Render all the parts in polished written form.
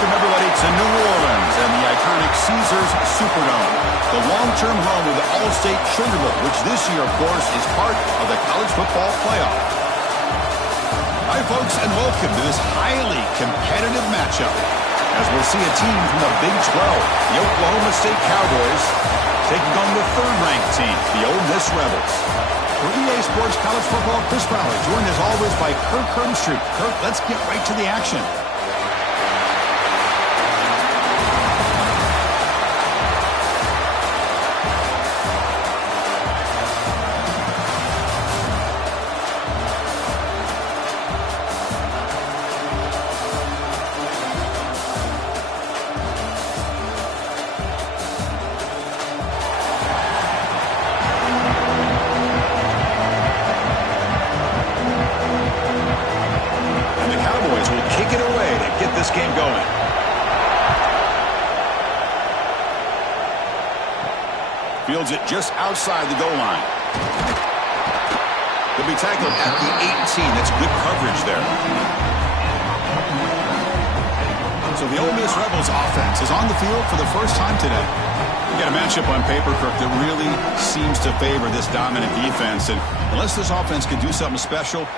Welcome, everybody, to New Orleans and the iconic Caesars Superdome, the long-term home of the All-State Sugar Bowl, which this year, of course, is part of the College Football Playoff. Hi, folks, and welcome to this highly competitive matchup, as we'll see a team from the Big 12, the Oklahoma State Cowboys, taking on the third-ranked team, the Ole Miss Rebels. For EA Sports College Football, Chris Fowler, joined as always by Kirk Herbstreit. Kirk, let's get right to the action. Fields it just outside the goal line. He'll be tackled at the 18. That's good coverage there. So the Ole Miss Rebels offense is on the field for the first time today. We got a matchup on paper, Kirk, that really seems to favor this dominant defense. And unless this offense can do something special,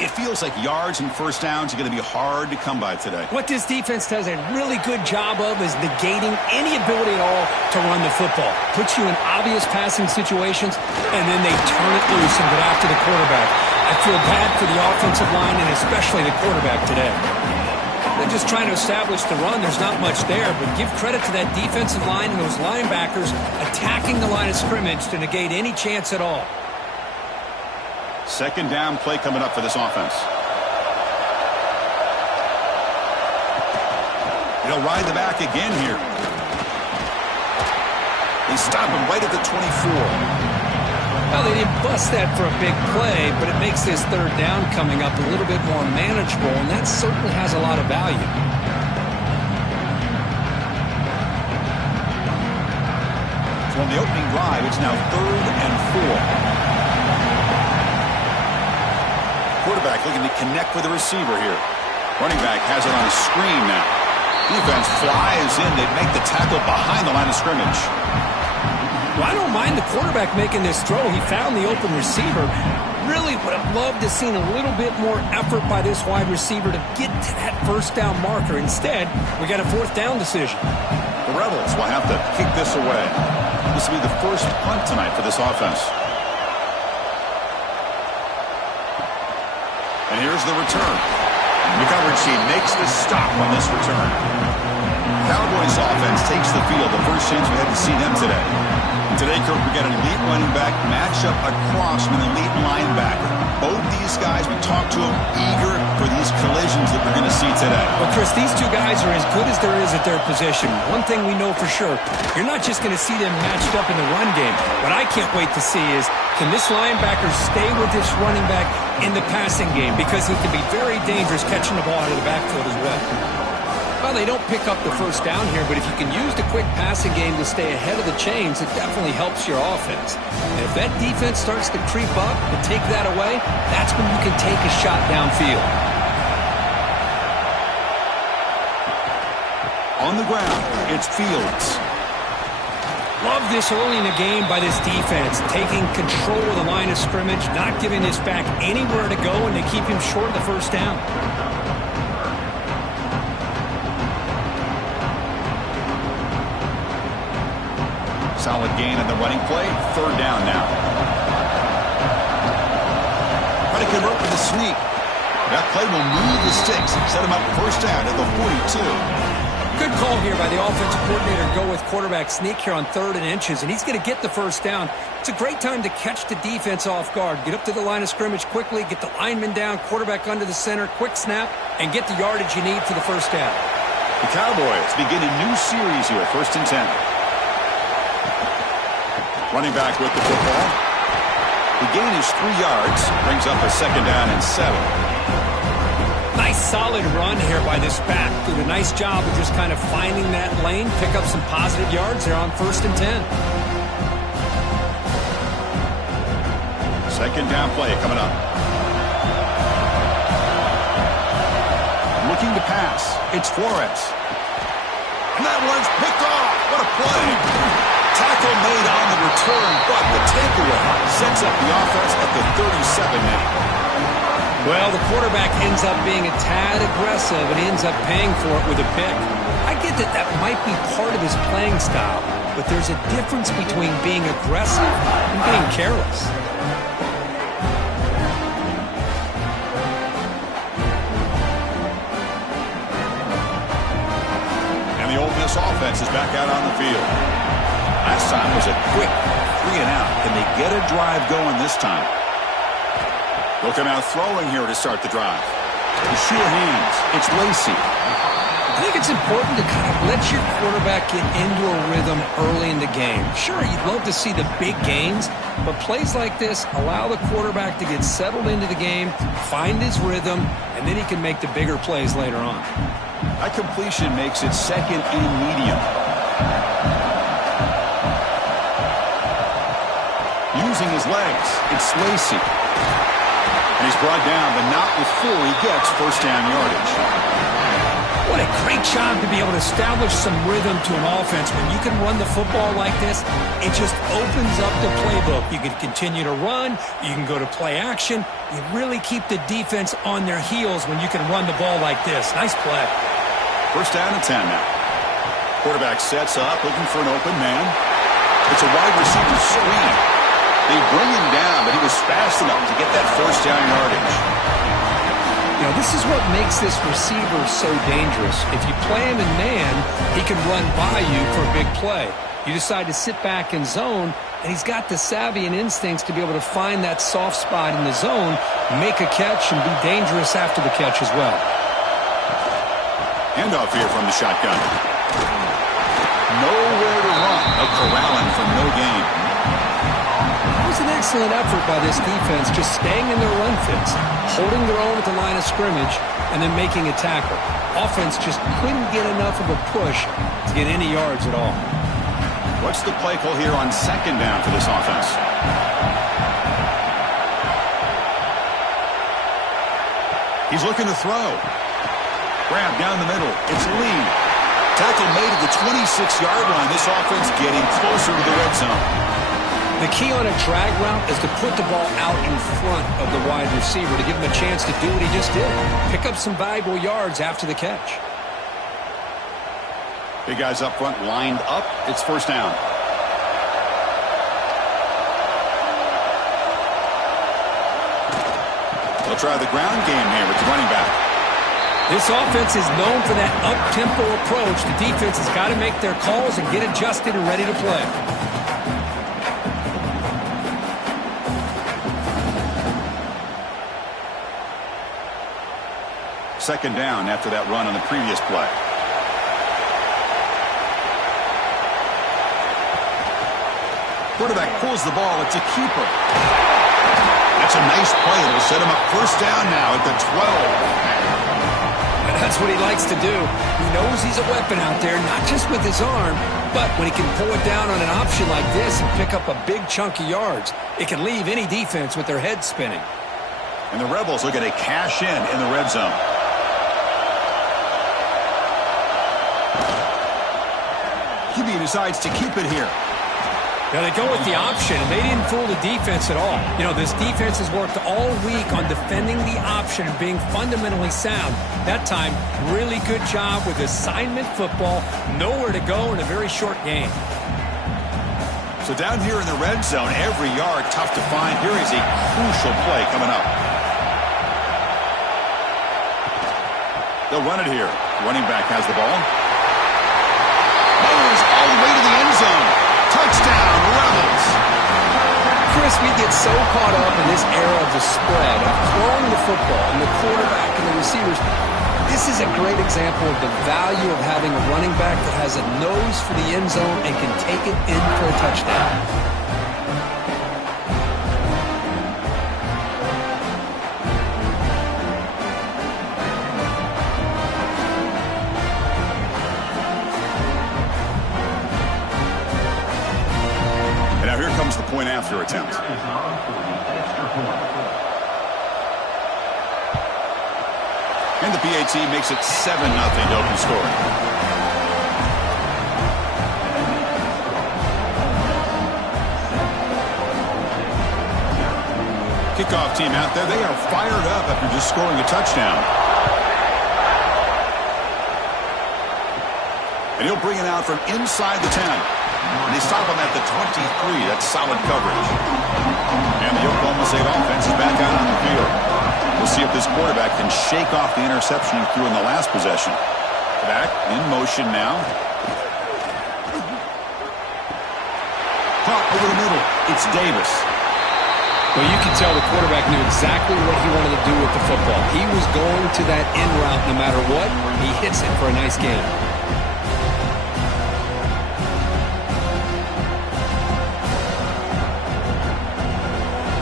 it feels like yards and first downs are going to be hard to come by today. What this defense does a really good job of is negating any ability at all to run the football. Puts you in obvious passing situations, and then they turn it loose and get after the quarterback. I feel bad for the offensive line and especially the quarterback today. They're just trying to establish the run. There's not much there, but give credit to that defensive line and those linebackers attacking the line of scrimmage to negate any chance at all. Second down play coming up for this offense. He'll ride the back again here. They stop him right at the 24. Well, they didn't bust that for a big play, but it makes this third down coming up a little bit more manageable, and that certainly has a lot of value. So on the opening drive, it's now 3rd and 4. Quarterback looking to connect with the receiver here. Running back has it on a screen now. Defense flies in. They make the tackle behind the line of scrimmage. Well, I don't mind the quarterback making this throw. He found the open receiver. Really would have loved to have seen a little bit more effort by this wide receiver to get to that first down marker. Instead, we got a fourth down decision. The Rebels will have to kick this away. This will be the first punt tonight for this offense. And here's the return. The coverage team makes the stop on this return. Cowboys offense takes the field. The first chance we had to see them today. And today, Kirk, we got an elite running back matchup across from an elite linebacker. Both these guys, we talked to them, eager for these collisions that we're going to see today. Well, Chris, these two guys are as good as there is at their position. One thing we know for sure, you're not just going to see them matched up in the run game. What I can't wait to see is, can this linebacker stay with this running back in the passing game? Because he can be very dangerous catching the ball out of the backfield as well. Well, they don't pick up the first down here, but if you can use the quick passing game to stay ahead of the chains, it definitely helps your offense. And if that defense starts to creep up and take that away, that's when you can take a shot downfield. On the ground, it's Fields. Love this early in the game by this defense, taking control of the line of scrimmage, not giving this back anywhere to go, and they keep him short of the first down. Solid gain on the running play. Third down now. Try to convert with the sneak. That play will move the sticks. Set him up first down at the 42. Good call here by the offensive coordinator to go with quarterback sneak here on 3rd and inches, and he's going to get the first down. It's a great time to catch the defense off guard. Get up to the line of scrimmage quickly, get the lineman down, quarterback under the center, quick snap, and get the yardage you need for the first down. The Cowboys begin a new series here, 1st and 10. Running back with the football. The gain is 3 yards. Brings up a 2nd down and 7. Nice solid run here by this back. Did a nice job of just kind of finding that lane, pick up some positive yards there on 1st and 10. 2nd down play coming up. Looking to pass. It's Flores. And that one's picked off. What a play. Tackle made on the return, but the takeaway sets up the offense at the 37 now. Well, the quarterback ends up being a tad aggressive, and he ends up paying for it with a pick. I get that that might be part of his playing style, but there's a difference between being aggressive and being careless. And the Ole Miss offense is back out on the field. Last time was a quick 3-and-out. Can they get a drive going this time? They'll come out throwing here to start the drive. The sure hands. It's Lacy. I think it's important to kind of let your quarterback get into a rhythm early in the game. Sure, you'd love to see the big gains, but plays like this allow the quarterback to get settled into the game, find his rhythm, and then he can make the bigger plays later on. That completion makes it second and medium. Using his legs, it's Lacy. And he's brought down, but not before he gets first down yardage. What a great job to be able to establish some rhythm to an offense. When you can run the football like this, it just opens up the playbook. You can continue to run. You can go to play action. You really keep the defense on their heels when you can run the ball like this. Nice play. First down and 10 now. Quarterback sets up, looking for an open man. It's a wide receiver screen. They bring him down, but he was fast enough to get that first down yardage. You know, this is what makes this receiver so dangerous. If you play him in man, he can run by you for a big play. You decide to sit back in zone, and he's got the savvy and instincts to be able to find that soft spot in the zone, make a catch, and be dangerous after the catch as well. Handoff here from the shotgun. Nowhere to run. A corralling for no gain. It was an excellent effort by this defense, just staying in their run fits, holding their own at the line of scrimmage, and then making a tackle. Offense just couldn't get enough of a push to get any yards at all. What's the play call here on second down for this offense? He's looking to throw. Grab down the middle. It's Lee. Tackle made at the 26-yard line. This offense getting closer to the red zone. The key on a drag route is to put the ball out in front of the wide receiver to give him a chance to do what he just did. Pick up some valuable yards after the catch. Big guys up front lined up. It's first down. They'll try the ground game here with the running back. This offense is known for that up-tempo approach. The defense has got to make their calls and get adjusted and ready to play. Second down after that run on the previous play. Quarterback pulls the ball. It's a keeper. That's a nice play. It'll set him up first down now at the 12. That's what he likes to do. He knows he's a weapon out there, not just with his arm, but when he can pull it down on an option like this and pick up a big chunk of yards, it can leave any defense with their head spinning. And the Rebels looking to cash in the red zone. QB decides to keep it here. Now they go with the option, and they didn't fool the defense at all. You know, this defense has worked all week on defending the option and being fundamentally sound. That time, really good job with assignment football. Nowhere to go in a very short game. So down here in the red zone, every yard tough to find. Here is a crucial play coming up. They'll run it here. Running back has the ball. Moves all the way to the end zone. Touchdown, Rebels. Chris, we get so caught up in this era of the spread, of throwing the football and the quarterback and the receivers. This is a great example of the value of having a running back that has a nose for the end zone and can take it in for a touchdown. The point after attempt. And the PAT makes it 7-0 to open scoring. Kickoff team out there, they are fired up after just scoring a touchdown. And he'll bring it out from inside the 10. And they stop him at the 23. That's solid coverage. And the Oklahoma State offense is back out on the field. We'll see if this quarterback can shake off the interception he threw in the last possession. Back in motion now. Caught over the middle. It's Davis. Well, you can tell the quarterback knew exactly what he wanted to do with the football. He was going to that in route no matter what. He hits it for a nice gain.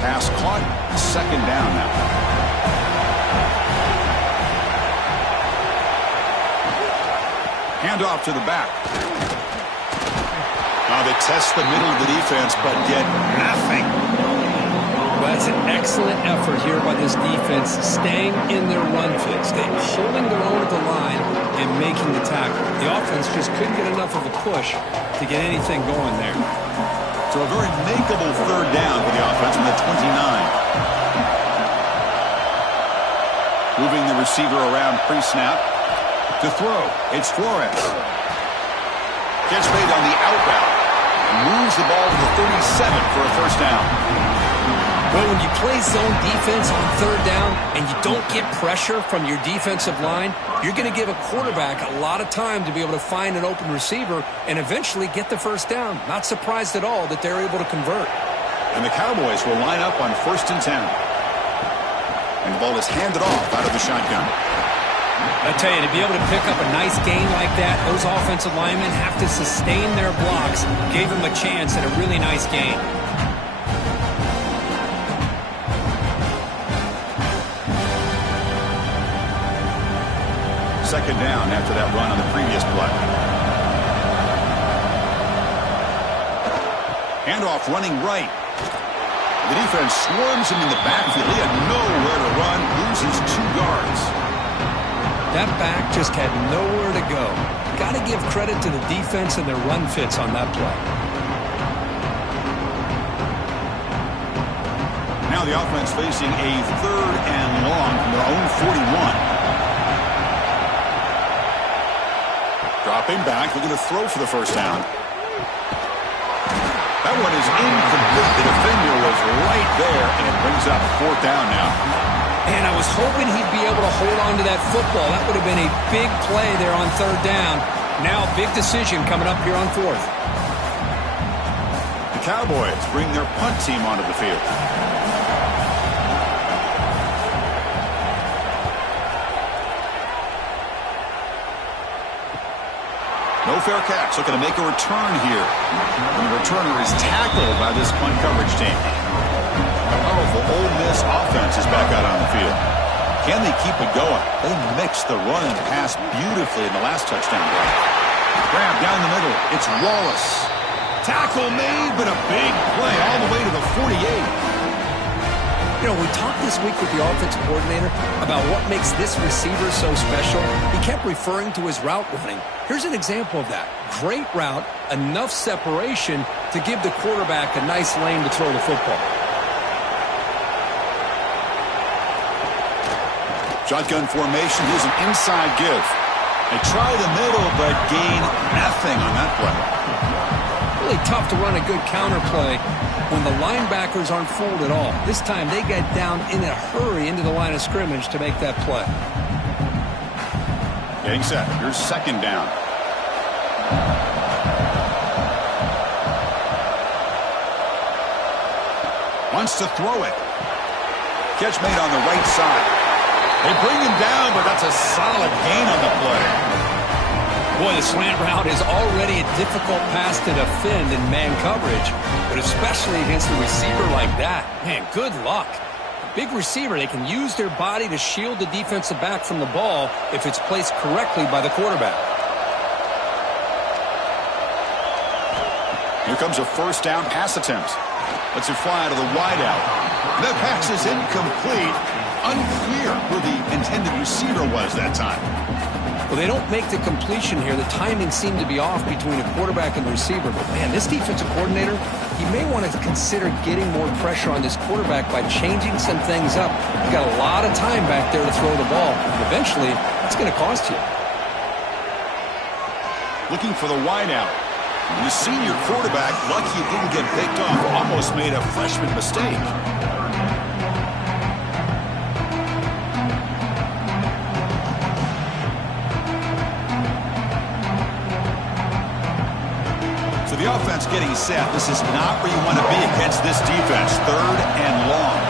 Pass caught. Second down now. Handoff to the back. Now they test the middle of the defense, but get nothing. That's an excellent effort here by this defense, staying in their run fits. They're holding their own at the line and making the tackle. The offense just couldn't get enough of a push to get anything going there. So a very makeable third down for the offense from the 29. Moving the receiver around pre-snap. To throw, it's Flores. Gets made on the out route. And moves the ball to the 37 for a first down. Well, when you play zone defense on third down and you don't get pressure from your defensive line, you're going to give a quarterback a lot of time to be able to find an open receiver and eventually get the first down. Not surprised at all that they're able to convert. And the Cowboys will line up on 1st and 10. And the ball is handed off out of the shotgun. I tell you, to be able to pick up a nice gain like that, those offensive linemen have to sustain their blocks. Gave them a chance at a really nice gain. Second down after that run on the previous play. Handoff running right. The defense swarms him in the backfield. He had nowhere to run, loses 2 yards. That back just had nowhere to go. Got to give credit to the defense and their run fits on that play. Now the offense facing a 3rd and long from their own 41. Dropping back, looking to throw for the first down. That one is incomplete. The defender was right there, and it brings up 4th down now. And I was hoping he'd be able to hold on to that football. That would have been a big play there on 3rd down. Now, big decision coming up here on 4th. The Cowboys bring their punt team onto the field. No fair catch. Looking to make a return here. And the returner is tackled by this punt coverage team. A powerful Ole Miss offense is back out on the field. Can they keep it going? They mixed the run and pass beautifully in the last touchdown drive. Grab down the middle. It's Wallace. Tackle made, but a big play all the way to the 48. You know, we talked this week with the offensive coordinator about what makes this receiver so special. He kept referring to his route running. Here's an example of that. Great route, enough separation to give the quarterback a nice lane to throw the football. Shotgun formation. Here's an inside give. They try the middle, but gain nothing on that play. Really tough to run a good counter play when the linebackers aren't fooled at all. This time they get down in a hurry into the line of scrimmage to make that play. Getting set. Here's 2nd down. Wants to throw it. Catch made on the right side. They bring him down, but that's a solid gain on the play. Boy, the slant route is already a difficult pass to defend in man coverage, but especially against a receiver like that. Man, good luck. Big receiver, they can use their body to shield the defensive back from the ball if it's placed correctly by the quarterback. Here comes a 1st down pass attempt. Lets it fly to the wideout. That pass is incomplete. Unclear who the intended receiver was that time. Well, they don't make the completion here. The timing seemed to be off between a quarterback and the receiver. But, man, this defensive coordinator, he may want to consider getting more pressure on this quarterback by changing some things up. You got a lot of time back there to throw the ball. Eventually, it's going to cost you. Looking for the wideout. The senior quarterback, lucky he didn't get picked off, almost made a freshman mistake. So the offense getting set. This is not where you want to be against this defense. 3rd and long.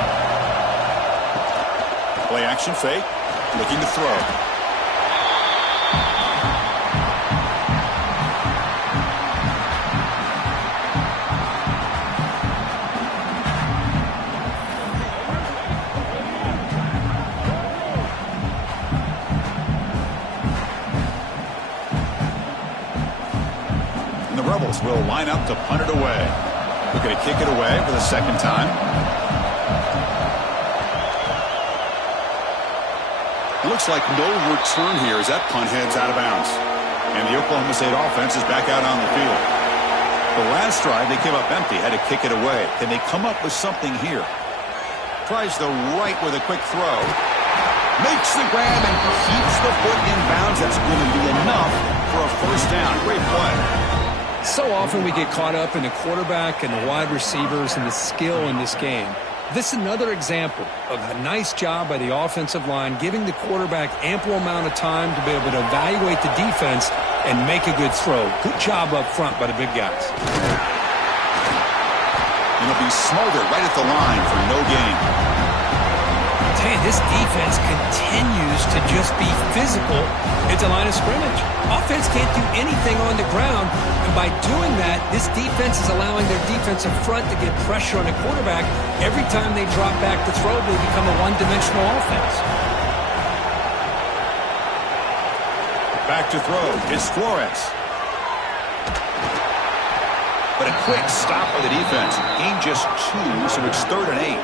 Play action fake. Looking to throw. Rebels will line up to punt it away. We're going to kick it away for the second time. It looks like no return here as that punt heads out of bounds. And the Oklahoma State offense is back out on the field. The last drive, they came up empty, had to kick it away. Can they come up with something here? Tries the right with a quick throw. Makes the grab and keeps the foot in bounds. That's going to be enough for a first down. Great play. So often we get caught up in the quarterback and the wide receivers and the skill in this game. This is another example of a nice job by the offensive line, giving the quarterback ample amount of time to be able to evaluate the defense and make a good throw. Good job up front by the big guys. And he'll be smothered right at the line for no gain. Man, this defense continues to just be physical at the line of scrimmage. Offense can't do anything on the ground, and by doing that, this defense is allowing their defensive front to get pressure on the quarterback. Every time they drop back to throw, they become a one-dimensional offense. Back to throw. It's Flores. But a quick stop by the defense. Gain just 2, so it's 3rd and 8.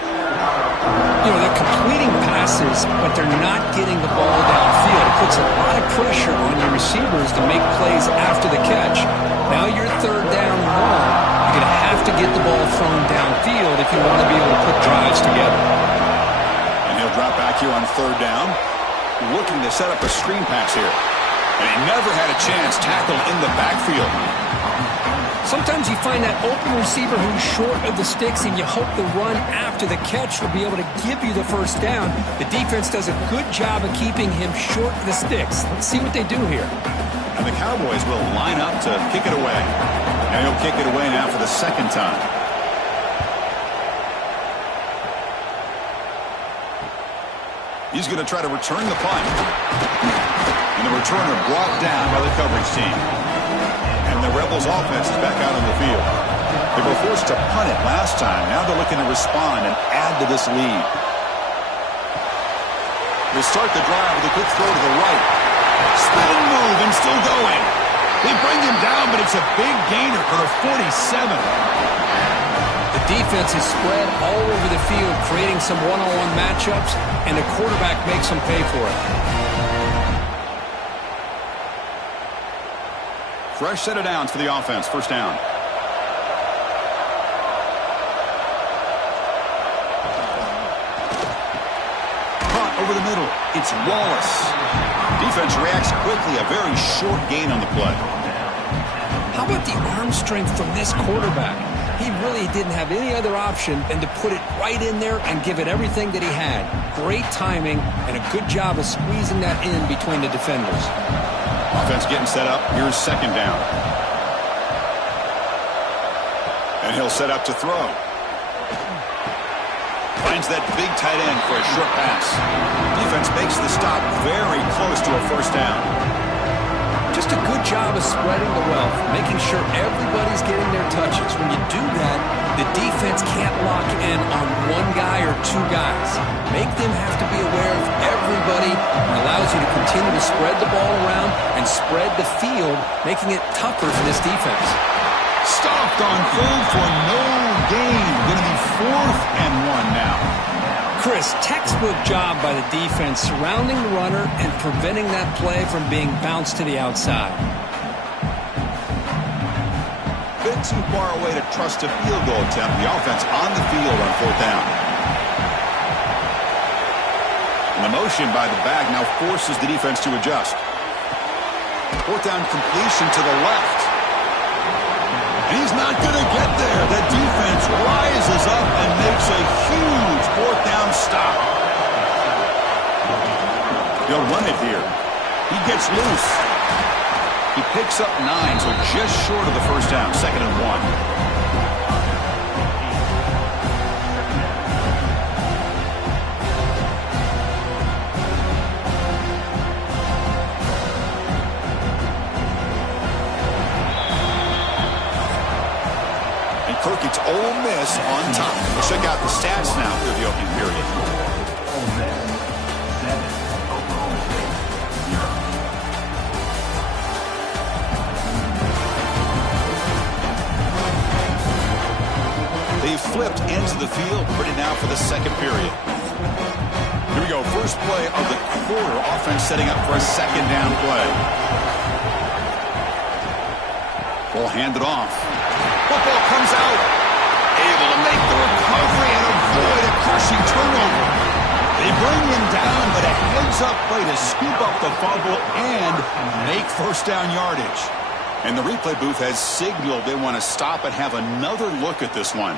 You know, they're completing passes, but they're not getting the ball downfield. It puts a lot of pressure on your receivers to make plays after the catch. Now you're 3rd down and long. You're going to have to get the ball thrown downfield if you want to be able to put drives together. And he'll drop back here on 3rd down. Looking to set up a screen pass here. And he never had a chance tackled in the backfield. Sometimes you find that open receiver who's short of the sticks, and you hope the run after the catch will be able to give you the first down. The defense does a good job of keeping him short of the sticks. Let's see what they do here. And the Cowboys will line up to kick it away. And he'll kick it away now for the 2nd time. He's going to try to return the punt. And the returner brought down by the coverage team. And the Rebels offense is back out on the field. They were forced to punt it last time. Now they're looking to respond and add to this lead. They start the drive with a quick throw to the right. Spin move and still going. They bring him down, but it's a big gainer for the 47. The defense is spread all over the field, creating some one-on-one matchups, and the quarterback makes them pay for it. Fresh set of downs for the offense. First down. Caught over the middle. It's Wallace. Defense reacts quickly. A very short gain on the play. How about the arm strength from this quarterback? He really didn't have any other option than to put it right in there and give it everything that he had. Great timing and a good job of squeezing that in between the defenders. Offense getting set up. Here's 2nd down. And he'll set up to throw. Finds that big tight end for a short pass. Defense makes the stop very close to a first down. Just a good job of spreading the wealth, making sure everybody's getting their touches. When you do that, the defense can't lock in on one guy or 2 guys. Make them have to be aware of everybody, and allows you to continue to spread the ball around and spread the field, making it tougher for this defense. Stopped on 3rd for no gain. Going to be 4th and 1 now. Chris, textbook job by the defense surrounding the runner and preventing that play from being bounced to the outside. Bit too far away to trust a field goal attempt. The offense on the field on 4th down. And the motion by the back now forces the defense to adjust. 4th down completion to the left. He's not going to get there. The defense rises up and makes a huge 4th down stop. They'll run it here. He gets loose. He picks up 9, so just short of the 1st down. 2nd and 1. Kirk, it's Ole Miss on top. We'll check out the stats now through the opening period. Ole Miss, 7, Oklahoma State, 0. They flipped into the field, ready now for the 2nd period. Here we go, first play of the quarter. Offense setting up for a 2nd down play. Ball handed off. Football comes out. Able to make the recovery and avoid a crushing turnover. They bring him down, but a heads-up play to scoop up the fumble and make 1st down yardage. And the replay booth has signaled they want to stop and have another look at this one.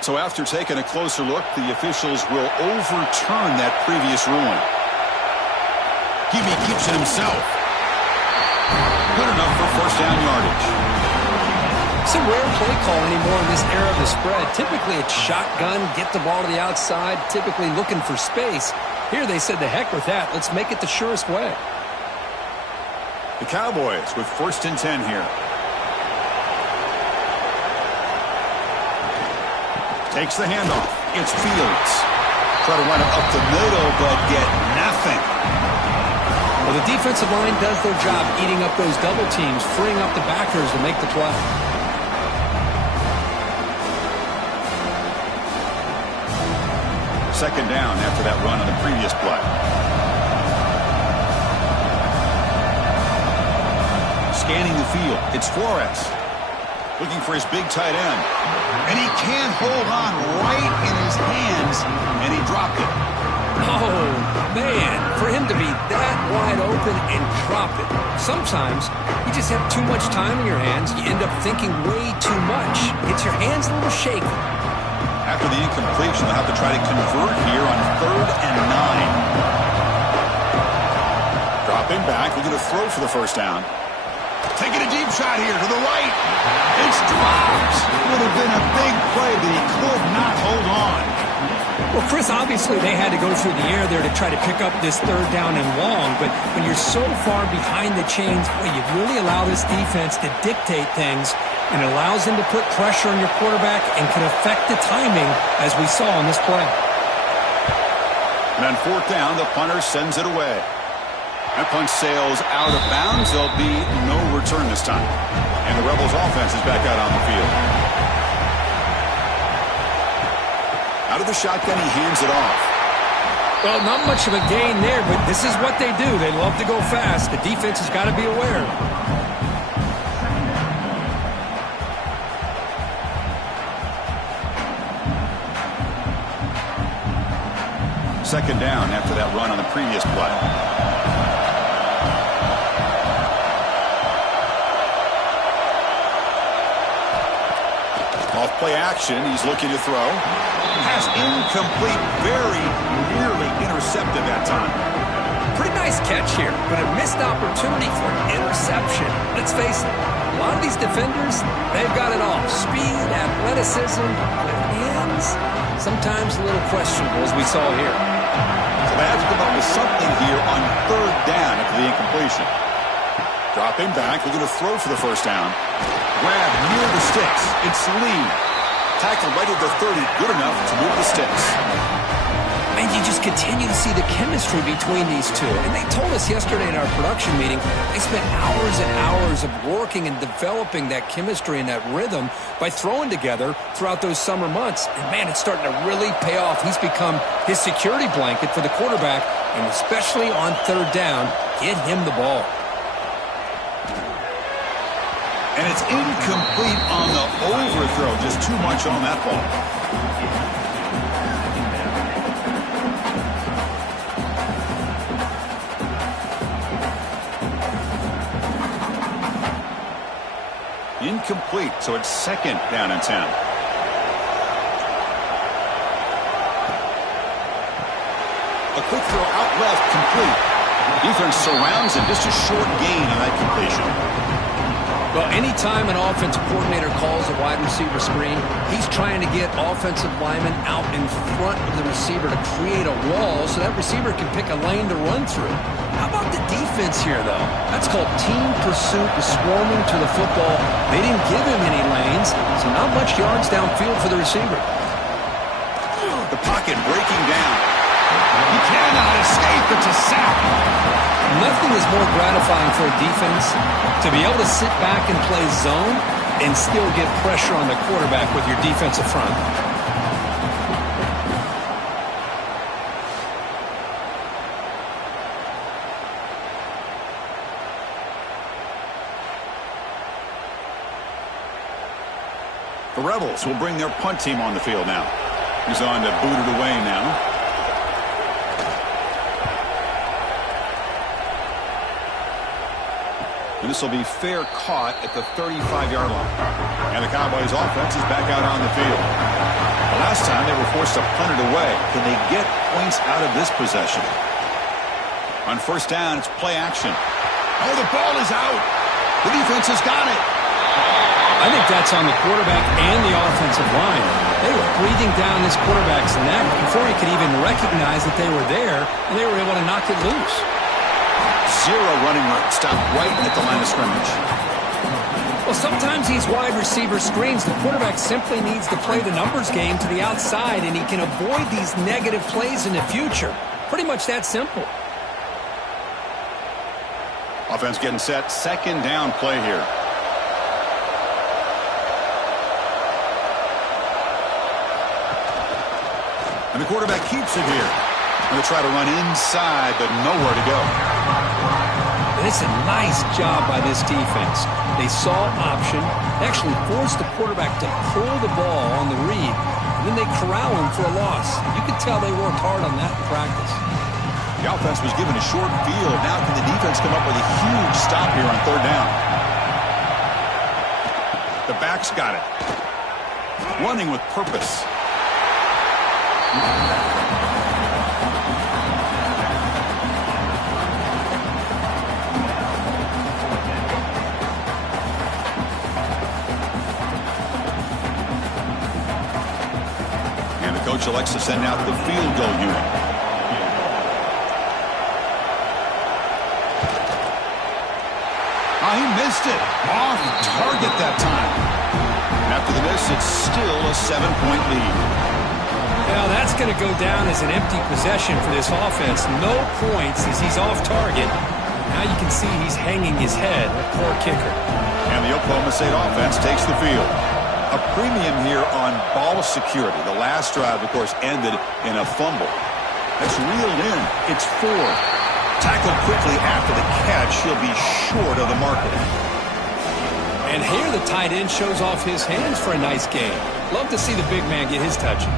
So after taking a closer look, the officials will overturn that previous ruling. Hebe keeps it himself. Good enough for 1st down yardage. It's a rare play call anymore in this era of the spread. Typically it's shotgun, get the ball to the outside, typically looking for space. Here they said, the heck with that. Let's make it the surest way. The Cowboys with 1st and 10 here. Takes the handoff. It's Fields. Try to run it up the middle, but get nothing. Well, the defensive line does their job eating up those double teams, freeing up the backers to make the play. Second down after that run on the previous play. Scanning the field. It's Flores. Looking for his big tight end. And he can't hold on right in his hands, and he dropped it. Oh, man, for him to be that wide open and drop it. Sometimes you just have too much time in your hands. You end up thinking way too much. It's your hands a little shaky. After the incompletion, they'll have to try to convert here on 3rd and 9. Dropping back, looking to throw for the 1st down. Taking a deep shot here to the right. It's dropped. Would have been a big play, but he could not hold on. Well, Chris, obviously they had to go through the air there to try to pick up this 3rd down and long, but when you're so far behind the chains, boy, you really allow this defense to dictate things, and it allows them to put pressure on your quarterback and can affect the timing, as we saw on this play. And on 4th down, the punter sends it away. That punt sails out of bounds. There'll be no return this time. And the Rebels offense is back out on the field. Out of the shotgun, he hands it off. Well, not much of a gain there, but this is what they do. They love to go fast. The defense has got to be aware. Second down after that run on the previous play. Off play action, he's looking to throw. Pass incomplete, very nearly intercepted that time. Pretty nice catch here, but a missed opportunity for an interception. Let's face it, a lot of these defenders, they've got it all. Speed, athleticism, but hands, sometimes a little questionable, as we saw here. So they have to come up with something here on 3rd down after the incompletion. Dropping back, looking to throw for the 1st down. Grab near the sticks. It's Lee. Tackle right at the 30. Good enough to move the sticks. And you just continue to see the chemistry between these two. And they told us yesterday in our production meeting, they spent hours and hours of working and developing that chemistry and that rhythm by throwing together throughout those summer months. And, man, it's starting to really pay off. He's become his security blanket for the quarterback, and especially on third down, get him the ball. And it's incomplete on the overthrow. Just too much on that ball. Incomplete, so it's second down and 10. A quick throw out left, complete. Defense surrounds him, just a short gain on that completion. Well, anytime an offensive coordinator calls a wide receiver screen, he's trying to get offensive linemen out in front of the receiver to create a wall so that receiver can pick a lane to run through. How about the defense here, though? That's called team pursuit and swarming to the football. They didn't give him any lanes, so not much yards downfield for the receiver. The pocket breaking down. He cannot escape. It's a sack. Nothing is more gratifying for a defense to be able to sit back and play zone and still get pressure on the quarterback with your defensive front. The Rebels will bring their punt team on the field now. He's on to boot it away now. And this will be fair caught at the 35-yard line. And the Cowboys offense is back out on the field. The last time they were forced to punt it away. Can they get points out of this possession? On first down, it's play action. Oh, the ball is out. The defense has got it. I think that's on the quarterback and the offensive line. They were breathing down this quarterback's neck before he could even recognize that they were there, and they were able to knock it loose. Zero running room. Stopped right at the line of scrimmage. Well, sometimes these wide receiver screens, the quarterback simply needs to play the numbers game to the outside, and he can avoid these negative plays in the future. Pretty much that simple. Offense getting set. Second down play here. And the quarterback keeps it here. Going to try to run inside, but nowhere to go. And it's a nice job by this defense. They saw option, actually forced the quarterback to pull the ball on the read, and then they corral him for a loss. You could tell they worked hard on that in practice. The offense was given a short field. Now can the defense come up with a huge stop here on third down? The back's got it. Running with purpose. And the coach elects to send out the field goal unit. Oh, he missed it. Off target that time. And after the miss, it's still a 7-point lead. Well, that's going to go down as an empty possession for this offense. No points as he's off target. Now you can see he's hanging his head. A poor kicker. And the Oklahoma State offense takes the field. A premium here on ball security. The last drive, of course, ended in a fumble. That's reeled in. It's 4. Tackled quickly after the catch. He'll be short of the marker. And here the tight end shows off his hands for a nice gain. Love to see the big man get his touches.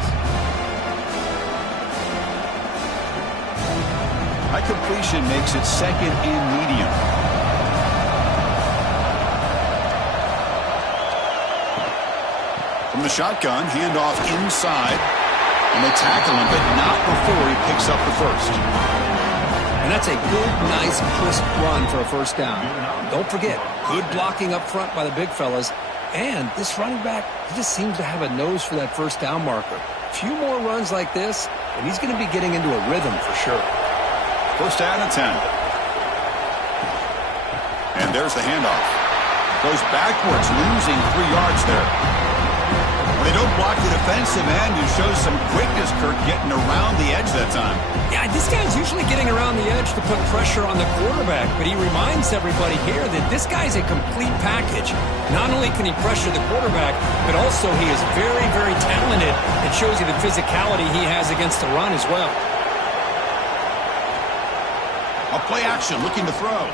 High completion makes it second and medium. From the shotgun, handoff inside. And they tackle him, but not before he picks up the first. And that's a good, nice, crisp run for a first down. Don't forget, good blocking up front by the big fellas. And this running back, he just seems to have a nose for that first down marker. A few more runs like this, and he's going to be getting into a rhythm for sure. First down and 10. And there's the handoff. Goes backwards, losing 3 yards there. Well, they don't block the defensive end, who shows some quickness, Kirk, getting around the edge that time. Yeah, this guy's usually getting around the edge to put pressure on the quarterback, but he reminds everybody here that this guy's a complete package. Not only can he pressure the quarterback, but also he is very, very talented. It shows you the physicality he has against the run as well. A play action, looking to throw.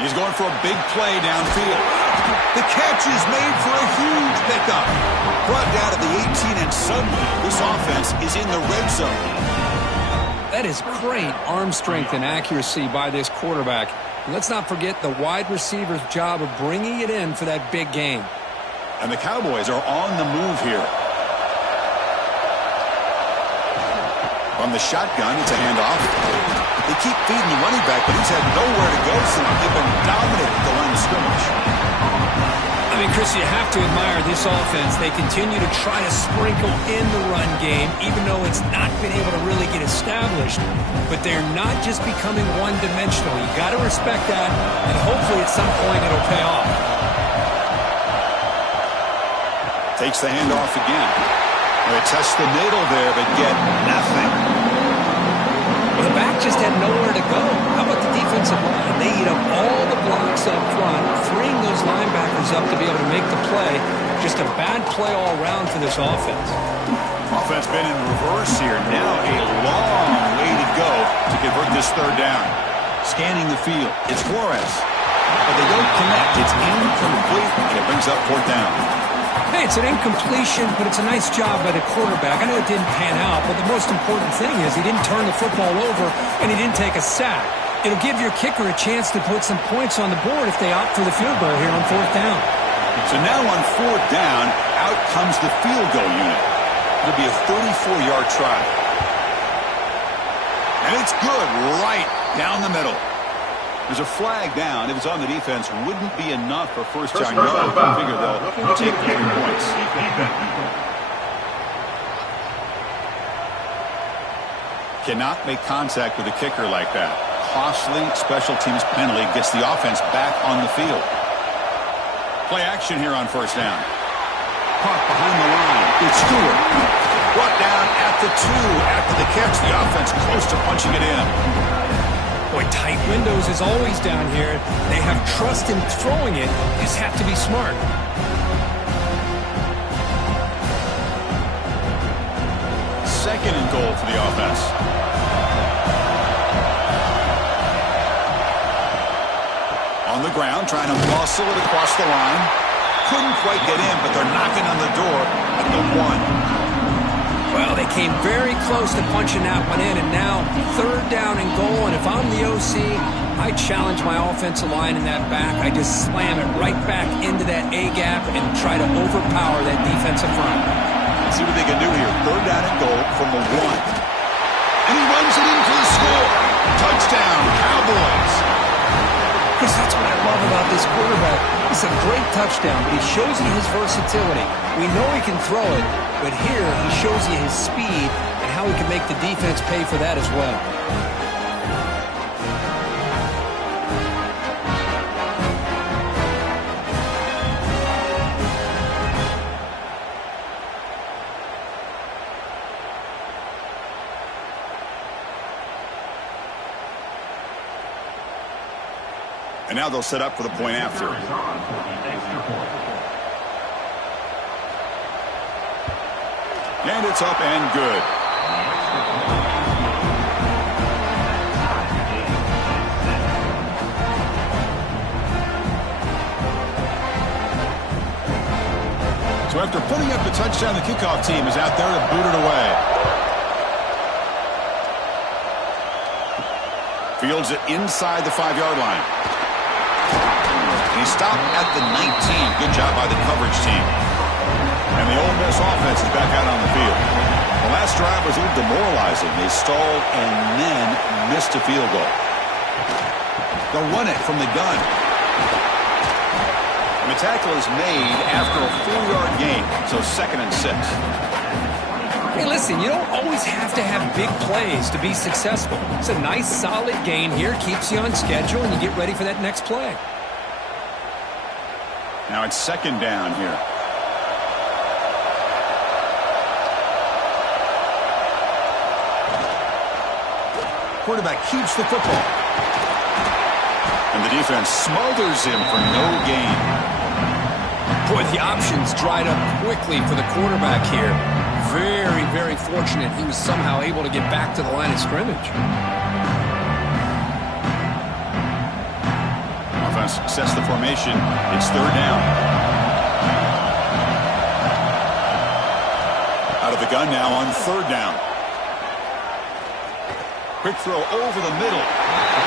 He's going for a big play downfield. The catch is made for a huge pickup. Brought down to the 18, and suddenly this offense is in the red zone. That is great arm strength and accuracy by this quarterback. And let's not forget the wide receiver's job of bringing it in for that big game. And the Cowboys are on the move here. From the shotgun, it's a handoff. They keep feeding the running back, but he's had nowhere to go since they've been dominating the line of scrimmage. I mean, Chris, you have to admire this offense. They continue to try to sprinkle in the run game, even though it's not been able to really get established. But they're not just becoming one-dimensional. You got to respect that, and hopefully at some point it'll pay off. Takes the handoff again. They test the middle there, but get nothing. Well, the back just had nowhere to go. How about the defensive line? They eat up all the blocks up front, freeing those linebackers up to be able to make the play. Just a bad play all around for this offense. Offense been in reverse here. Now a long way to go to convert this third down. Scanning the field. It's Flores. But they don't connect. It's incomplete, and it brings up fourth down. Hey, it's an incompletion, but it's a nice job by the quarterback. I know it didn't pan out, but the most important thing is he didn't turn the football over and he didn't take a sack. It'll give your kicker a chance to put some points on the board if they opt for the field goal here on fourth down. So now on fourth down, out comes the field goal unit. It'll be a 34-yard try. And it's good right down the middle. There's a flag down. If it's on the defense, wouldn't be enough for first down yard. I figure they'll take the 3 points. Cannot make contact with a kicker like that. Costly special teams penalty gets the offense back on the field. Play action here on first down. Caught behind the line. It's Stewart. Brought down at the 2 after the catch. The offense close to punching it in. Boy, tight windows is always down here. They have trust in throwing it. You just have to be smart. Second and goal for the offense. On the ground, trying to muscle it across the line. Couldn't quite get in, but they're knocking on the door at the 1. Well, they came very close to punching that one in, and now third down and goal. And if I'm the OC, I challenge my offensive line in that back. I just slam it right back into that A-gap and try to overpower that defensive front. Let's see what they can do here. Third down and goal from the 1. And he runs it into the score. Touchdown, Cowboys. Chris, that's what I love about this quarterback. It's a great touchdown, but he shows you his versatility. We know he can throw it, but here he shows you his speed and how he can make the defense pay for that as well. And now they'll set up for the point after. And it's up and good. So after putting up the touchdown, the kickoff team is out there to boot it away. Fields it inside the 5-yard line. He stopped at the 19. Good job by the coverage team. And the Ole Miss offense is back out on the field. The last drive was a little demoralizing. They stalled and then missed a field goal. They'll run it from the gun. And the tackle is made after a 4-yard gain, so 2nd and 6. Hey, listen, you don't always have to have big plays to be successful. It's a nice, solid gain here, keeps you on schedule, and you get ready for that next play. Now it's 2nd down here. Quarterback keeps the football. And the defense smothers him for no gain. Boy, the options dried up quickly for the quarterback here. Very, very fortunate he was somehow able to get back to the line of scrimmage. Offense sets the formation. It's third down. Out of the gun now on third down. Quick throw over the middle.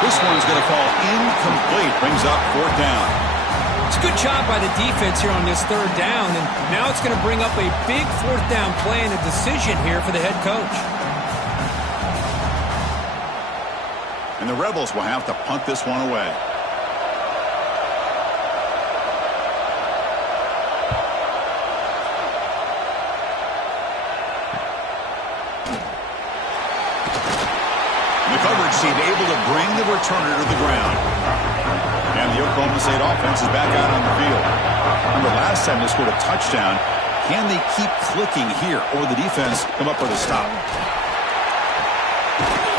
This one's going to fall incomplete. Brings up fourth down. It's a good job by the defense here on this third down, and now it's going to bring up a big fourth down play and a decision here for the head coach. And the Rebels will have to punt this one away. The coverage team able to bring the returner to the ground. And the Oklahoma State offense is back out on the field. Remember last time they scored a touchdown. Can they keep clicking here, or the defense come up with a stop?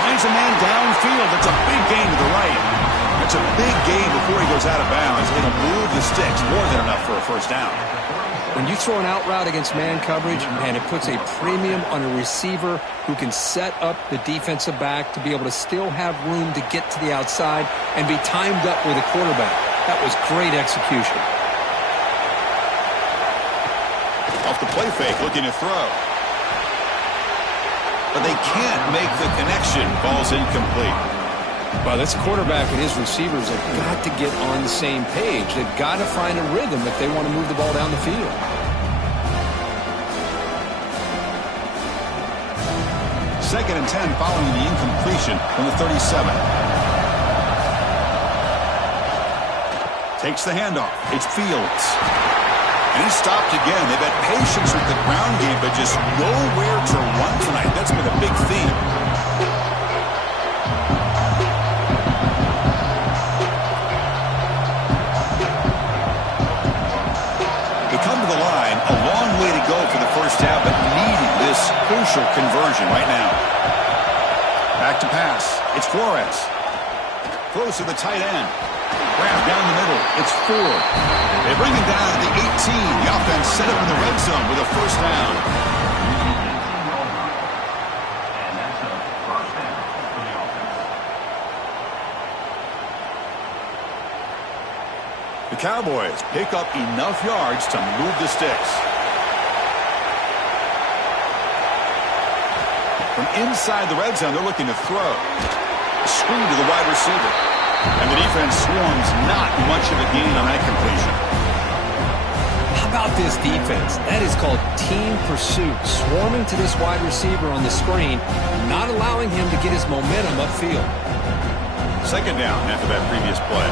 Finds a man downfield. It's a big gain to the right. It's a big gain before he goes out of bounds. It'll move the sticks. More than enough for a first down. When you throw an out route against man coverage, man, it puts a premium on a receiver who can set up the defensive back to be able to still have room to get to the outside and be timed up with a quarterback. That was great execution. Off the play fake, looking to throw. But they can't make the connection. Ball's incomplete. Well, this quarterback and his receivers have got to get on the same page. They've got to find a rhythm if they want to move the ball down the field. Second and 10 following the incompletion from the 37. Takes the handoff. It's Fields. And he's stopped again. They've had patience with the ground game, but just nowhere to run tonight. That's been a big theme. Down, but needing this crucial conversion right now. Back to pass. It's Flores. Throws to the tight end. Grab down the middle. It's Ford. They bring him down at the 18. The offense set up in the red zone with a first down. The Cowboys pick up enough yards to move the sticks. From inside the red zone, they're looking to throw. A screen to the wide receiver. And the defense swarms not much of a gain on that completion. How about this defense? That is called team pursuit. Swarming to this wide receiver on the screen, not allowing him to get his momentum upfield. Second down after that previous play.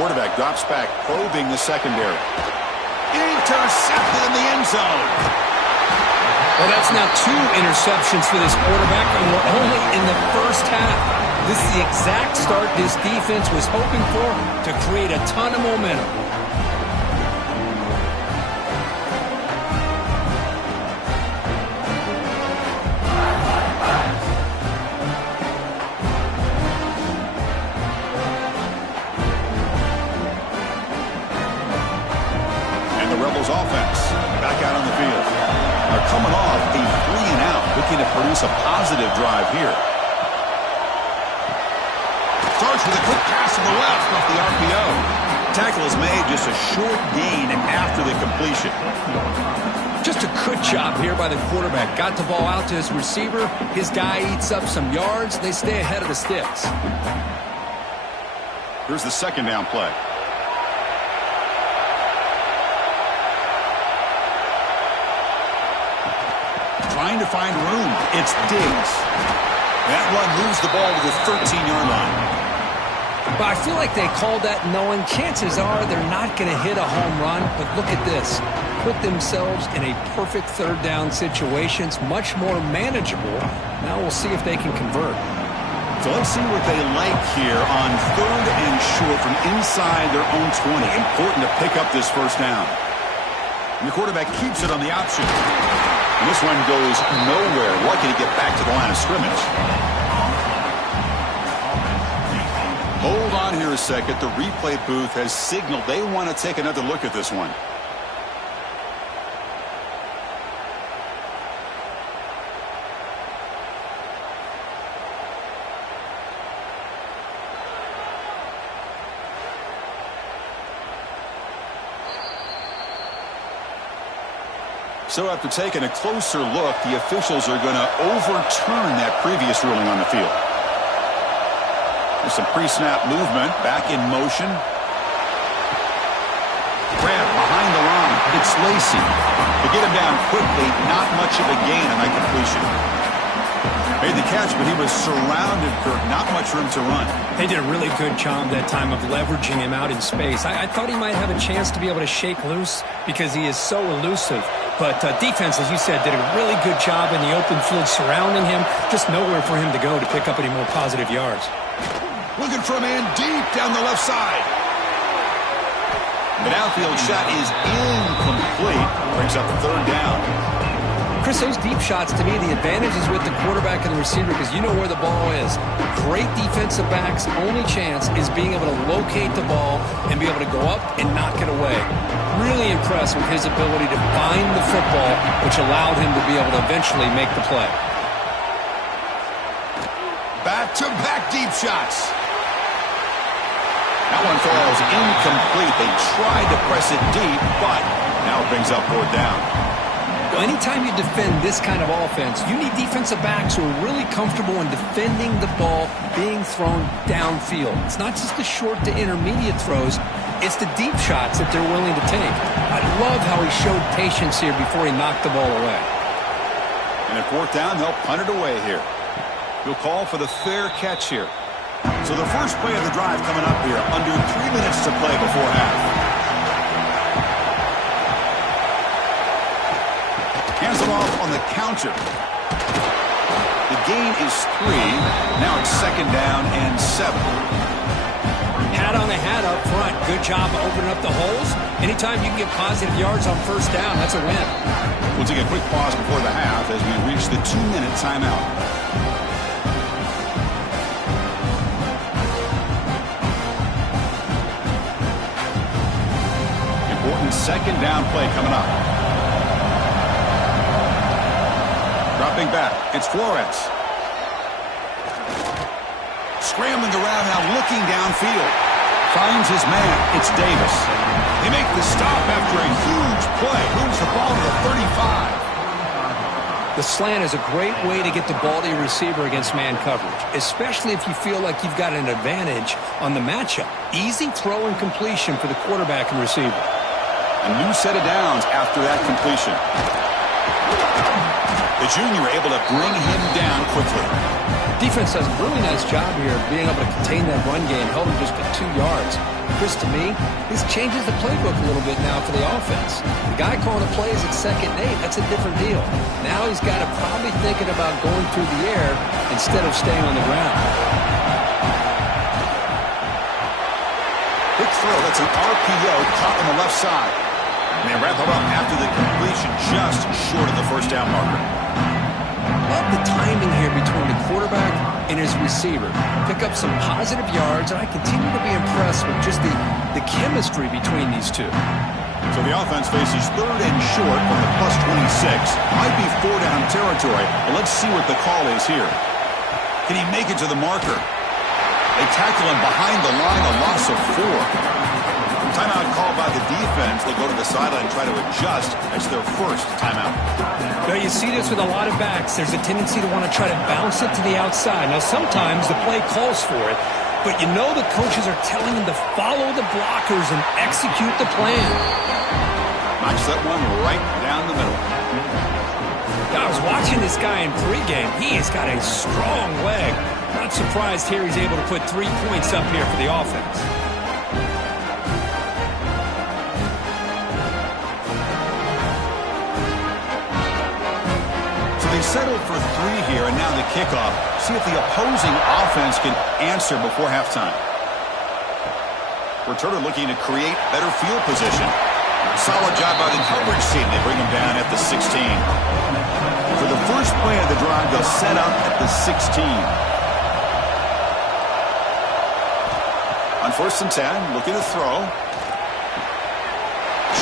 Quarterback drops back, probing the secondary. Intercepted in the end zone. Well, that's now 2 interceptions for this quarterback, and we're only in the first half. This is the exact start this defense was hoping for to create a ton of momentum. Offense back out on the field. They're coming off a 3-and-out, looking to produce a positive drive here. Starts with a quick pass to the left off the RPO. Tackle is made, just a short gain after the completion. Just a good job here by the quarterback. Got the ball out to his receiver. His guy eats up some yards. They stay ahead of the sticks. Here's the second down play. Trying to find room. It's Diggs. That run moves the ball to the 13-yard line. But I feel like they called that knowing chances are they're not going to hit a home run. But look at this. Put themselves in a perfect third down situation. It's much more manageable. Now we'll see if they can convert. So let's see what they like here on third and short from inside their own 20. Important to pick up this first down. And the quarterback keeps it on the option. And this one goes nowhere. Lucky to get back to the line of scrimmage. Hold on here a second. The replay booth has signaled they want to take another look at this one. So after taking a closer look, the officials are going to overturn that previous ruling on the field. There's some pre-snap movement, back in motion. Grab behind the line. It's Lacy. To get him down quickly, not much of a gain on that completion. Made the catch, but he was surrounded, Kirk. Not much room to run. They did a really good job that time of leveraging him out in space. I thought he might have a chance to be able to shake loose because he is so elusive. But defense, as you said, did a really good job in the open field surrounding him. Just nowhere for him to go to pick up any more positive yards. Looking for a man deep down the left side. The downfield shot is incomplete. Brings up the third down. Chris, those deep shots, to me, the advantage is with the quarterback and the receiver because you know where the ball is. Great defensive backs' only chance is being able to locate the ball and be able to go up and knock it away. Really impressed with his ability to find the football, which allowed him to be able to eventually make the play. Back-to-back deep shots. That one falls incomplete. They tried to press it deep, but now it brings up fourth down. Well, anytime you defend this kind of offense, you need defensive backs who are really comfortable in defending the ball being thrown downfield. It's not just the short to intermediate throws. It's the deep shots that they're willing to take. I love how he showed patience here before he knocked the ball away. And at fourth down, they'll punt it away here. He'll call for the fair catch here. So the first play of the drive coming up here, under 3 minutes to play before half. Hands it off on the counter. The gain is 3. Now it's second down and 7. Hat on the hat up front. Good job of opening up the holes. Anytime you can get positive yards on first down, that's a win. We'll take a quick pause before the half as we reach the 2-minute timeout. Important second down play coming up. Dropping back, it's Flores. Scrambling around now, looking downfield. Finds his man, it's Davis. They make the stop after a huge play. Moves the ball to the 35. The slant is a great way to get the ball to your receiver against man coverage, especially if you feel like you've got an advantage on the matchup. Easy throw and completion for the quarterback and receiver. A new set of downs after that completion. The junior able to bring him down quickly. Defense does a really nice job here of being able to contain that run game, held him just to 2 yards. Chris, to me, this changes the playbook a little bit now for the offense. The guy calling the plays at 2nd and 8, that's a different deal. Now he's got to probably thinking about going through the air instead of staying on the ground. Big throw, that's an RPO caught on the left side. And they wrap it up after the completion, just short of the first down marker. Love the timing here between the quarterback and his receiver. Pick up some positive yards, and I continue to be impressed with just the chemistry between these two. So the offense faces third and short from the plus 26. Might be 4-down territory, but let's see what the call is here. Can he make it to the marker? They tackle him behind the line, a loss of 4. Timeout called by the defense. They'll go to the sideline and try to adjust. That's their first timeout. Now, you see this with a lot of backs. There's a tendency to want to try to bounce it to the outside. Now, sometimes the play calls for it, but you know the coaches are telling them to follow the blockers and execute the plan. Knocks that one right down the middle. I was watching this guy in pregame. He has got a strong leg. Not surprised here he's able to put 3 points up here for the offense. They settled for 3 here, and now the kickoff. See if the opposing offense can answer before halftime. Returner looking to create better field position. Solid job by the coverage team. They bring him down at the 16. For the first play of the drive, they'll set up at the 16. On 1st and 10, looking to throw.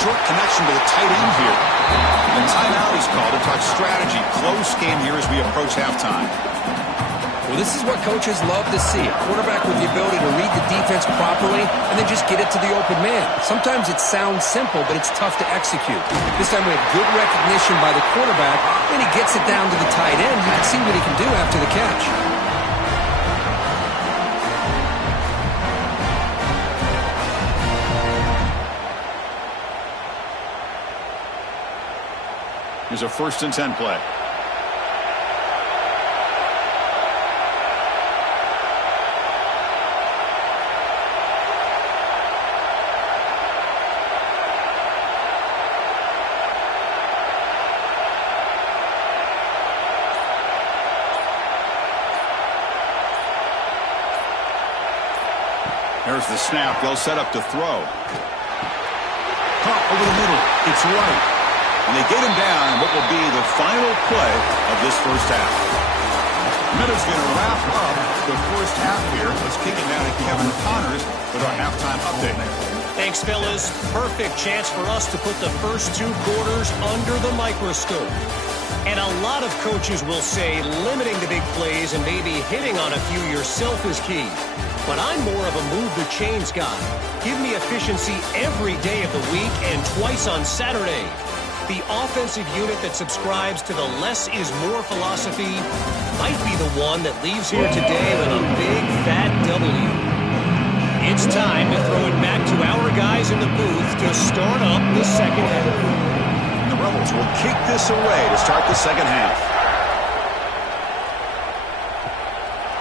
Short connection to the tight end here. The timeout is called to talk strategy. Close game here as we approach halftime. Well, this is what coaches love to see. A quarterback with the ability to read the defense properly and then just get it to the open man. Sometimes it sounds simple, but it's tough to execute. This time we have good recognition by the quarterback, and he gets it down to the tight end. You can see what he can do after the catch. Here's a 1st and 10 play. There's the snap. They'll set up to throw. Caught over the middle. It's right. And they get him down in what will be the final play of this first half. Minutes going to wrap up the first half here. Let's kick it down to Kevin Connors with our halftime update. Thanks, fellas. Perfect chance for us to put the first 2 quarters under the microscope. And a lot of coaches will say limiting the big plays and maybe hitting on a few yourself is key. But I'm more of a move the chains guy. Give me efficiency every day of the week and twice on Saturday. The offensive unit that subscribes to the less is more philosophy might be the one that leaves here today with a big fat W. It's time to throw it back to our guys in the booth to start up the second half. And the Rebels will kick this away to start the second half.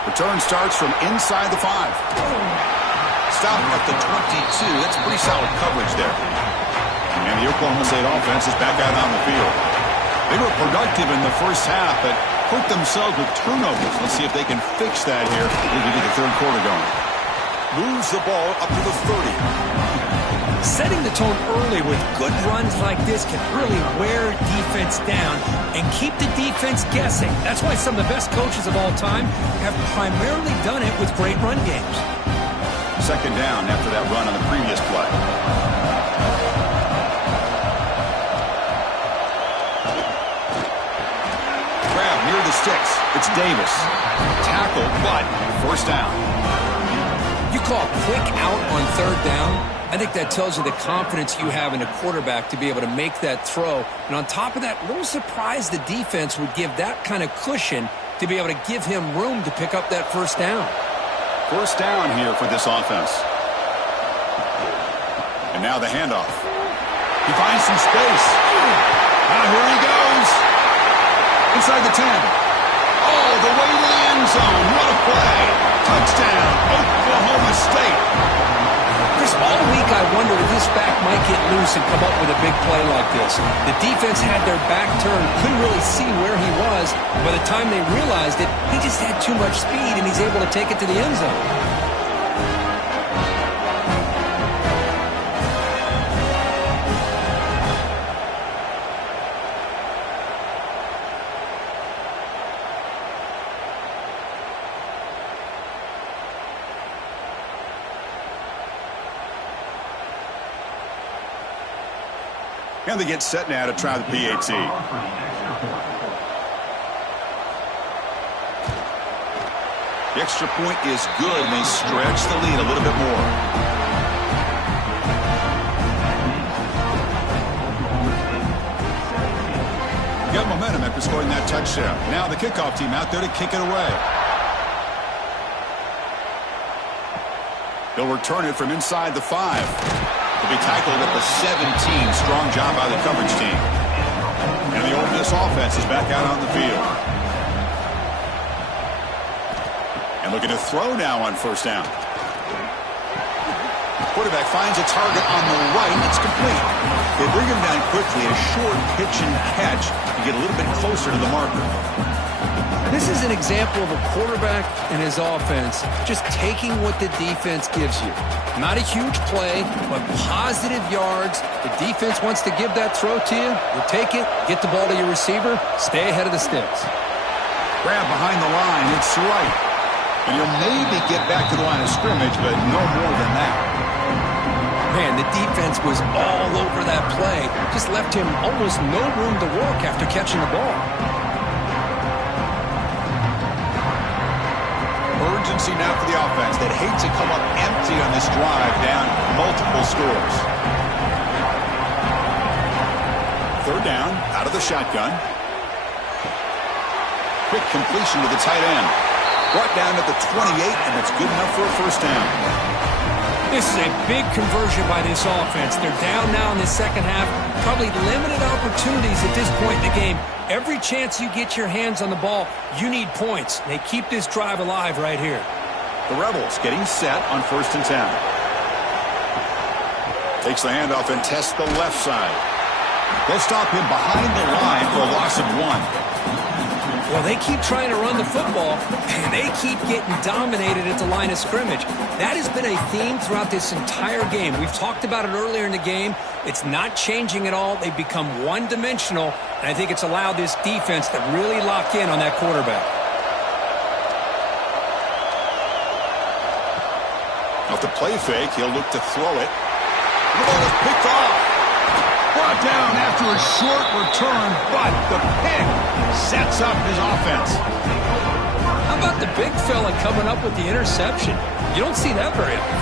Return starts from inside the 5. Stop at the 22. That's pretty solid coverage there. And the Oklahoma State offense is back out on the field. They were productive in the first half, but hurt themselves with turnovers. Let's see if they can fix that here as we get the third quarter going. Moves the ball up to the 30. Setting the tone early with good runs like this can really wear defense down and keep the defense guessing. That's why some of the best coaches of all time have primarily done it with great run games. Second down after that run on the previous play. Grab near the sticks. It's Davis. Tackle, but first down. You call a quick out on 3rd down. I think that tells you the confidence you have in a quarterback to be able to make that throw. And on top of that, a little surprised the defense would give that kind of cushion to be able to give him room to pick up that first down. First down here for this offense. And now the handoff. He finds some space. Now here he goes. Inside the 10. All the way to the end zone. What a play. Touchdown, Oklahoma State. Chris, all week I wondered if this back might get loose and come up with a big play like this. The defense had their back turned, couldn't really see where he was. By the time they realized it, he just had too much speed, and he's able to take it to the end zone. And they get set now to try the PAT. The extra point is good, and they stretch the lead a little bit more. Got momentum after scoring that touchdown. Now the kickoff team out there to kick it away. They'll return it from inside the 5. To be tackled at the 17. Strong job by the coverage team. And the Ole Miss offense is back out on the field. And looking to throw now on first down. Quarterback finds a target on the right. It's complete. They bring him down quickly. A short pitch and catch to get a little bit closer to the marker. This is an example of a quarterback and his offense just taking what the defense gives you. Not a huge play, but positive yards. The defense wants to give that throw to you. You take it, get the ball to your receiver, stay ahead of the sticks. Grab behind the line, it's right. And you'll maybe get back to the line of scrimmage, but no more than that. Man, the defense was all over that play. Just left him almost no room to work after catching the ball. Urgency now for the offense that hates to come up empty on this drive, down multiple scores. Third down, out of the shotgun. Quick completion to the tight end. Brought down at the 28, and that's good enough for a first down. This is a big conversion by this offense. They're down now in the second half. Probably limited opportunities at this point in the game. Every chance you get your hands on the ball, you need points. They keep this drive alive right here. The Rebels getting set on 1st and 10. Takes the handoff and tests the left side. They'll stop him behind the line for a loss of 1. Well, they keep trying to run the football, and they keep getting dominated at the line of scrimmage. That has been a theme throughout this entire game. We've talked about it earlier in the game. It's not changing at all. They've become one-dimensional, and I think it's allowed this defense to really lock in on that quarterback. Off the play fake, he'll look to throw it. The ball is picked off. Brought down after a short return, but the pick sets up his offense. How about the big fella coming up with the interception? You don't see that very often.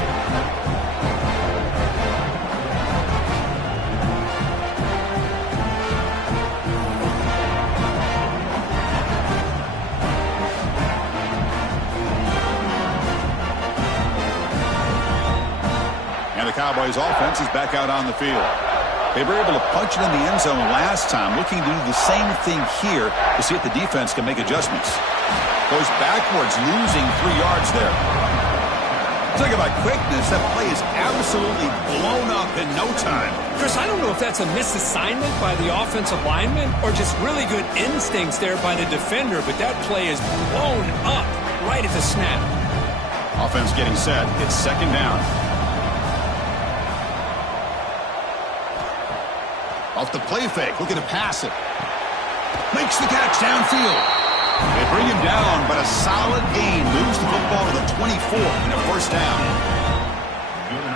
And the Cowboys offense is back out on the field. They were able to punch it in the end zone last time, looking to do the same thing here to see if the defense can make adjustments. Goes backwards, losing 3 yards there. Talk about quickness, that play is absolutely blown up in no time. Chris, I don't know if that's a misassignment by the offensive lineman or just really good instincts there by the defender, but that play is blown up right at the snap. Offense getting set. It's 2nd down. Off the play fake, looking to pass it. Makes the catch downfield. They bring him down, but a solid gain. Moves the football to the 24 and a first down.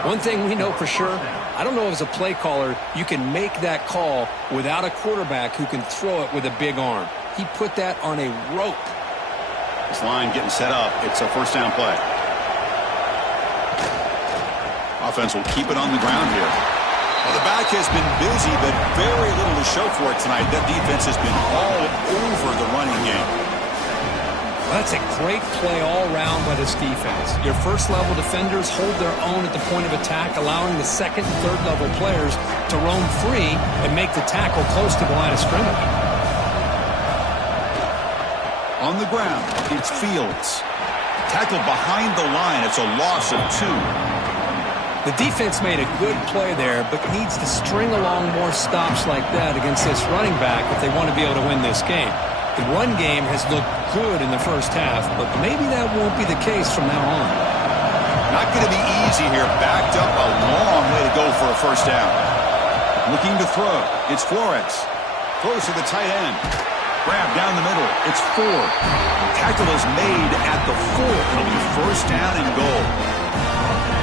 One thing we know for sure, I don't know as a play caller, you can make that call without a quarterback who can throw it with a big arm. He put that on a rope. This line getting set up. It's a first down play. Offense will keep it on the ground here. Well, the back has been busy, but very little to show for it tonight. That defense has been all over the running game. Well, that's a great play all around by this defense. Your first-level defenders hold their own at the point of attack, allowing the second and third-level players to roam free and make the tackle close to the line of scrimmage. On the ground, it's Fields. Tackled behind the line. It's a loss of 2. The defense made a good play there, but needs to string along more stops like that against this running back if they want to be able to win this game. The run game has looked good in the first half, but maybe that won't be the case from now on. Not going to be easy here. Backed up a long way to go for a first down. Looking to throw. It's Flores. Throws to the tight end. Grab down the middle. It's Ford. Tackle is made at the 4. It'll be first down and goal.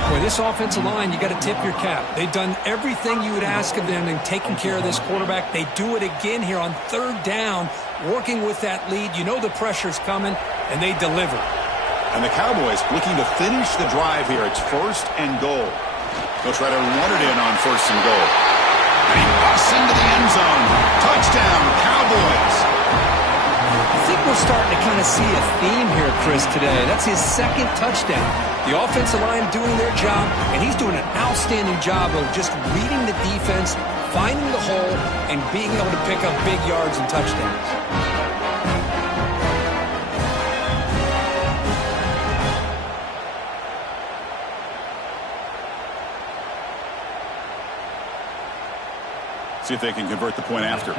Boy, this offensive line, you got to tip your cap. They've done everything you would ask of them in taking care of this quarterback. They do it again here on 3rd down, working with that lead. You know the pressure's coming, and they deliver. And the Cowboys looking to finish the drive here. It's 1st and goal. They'll try to run it in on 1st and goal. And he busts into the end zone. Touchdown, Cowboys. I think we're starting to kind of see a theme here, Chris, today. That's his 2nd touchdown. The offensive line doing their job, and he's doing an outstanding job of just reading the defense, finding the hole, and being able to pick up big yards and touchdowns. See if they can convert the point after.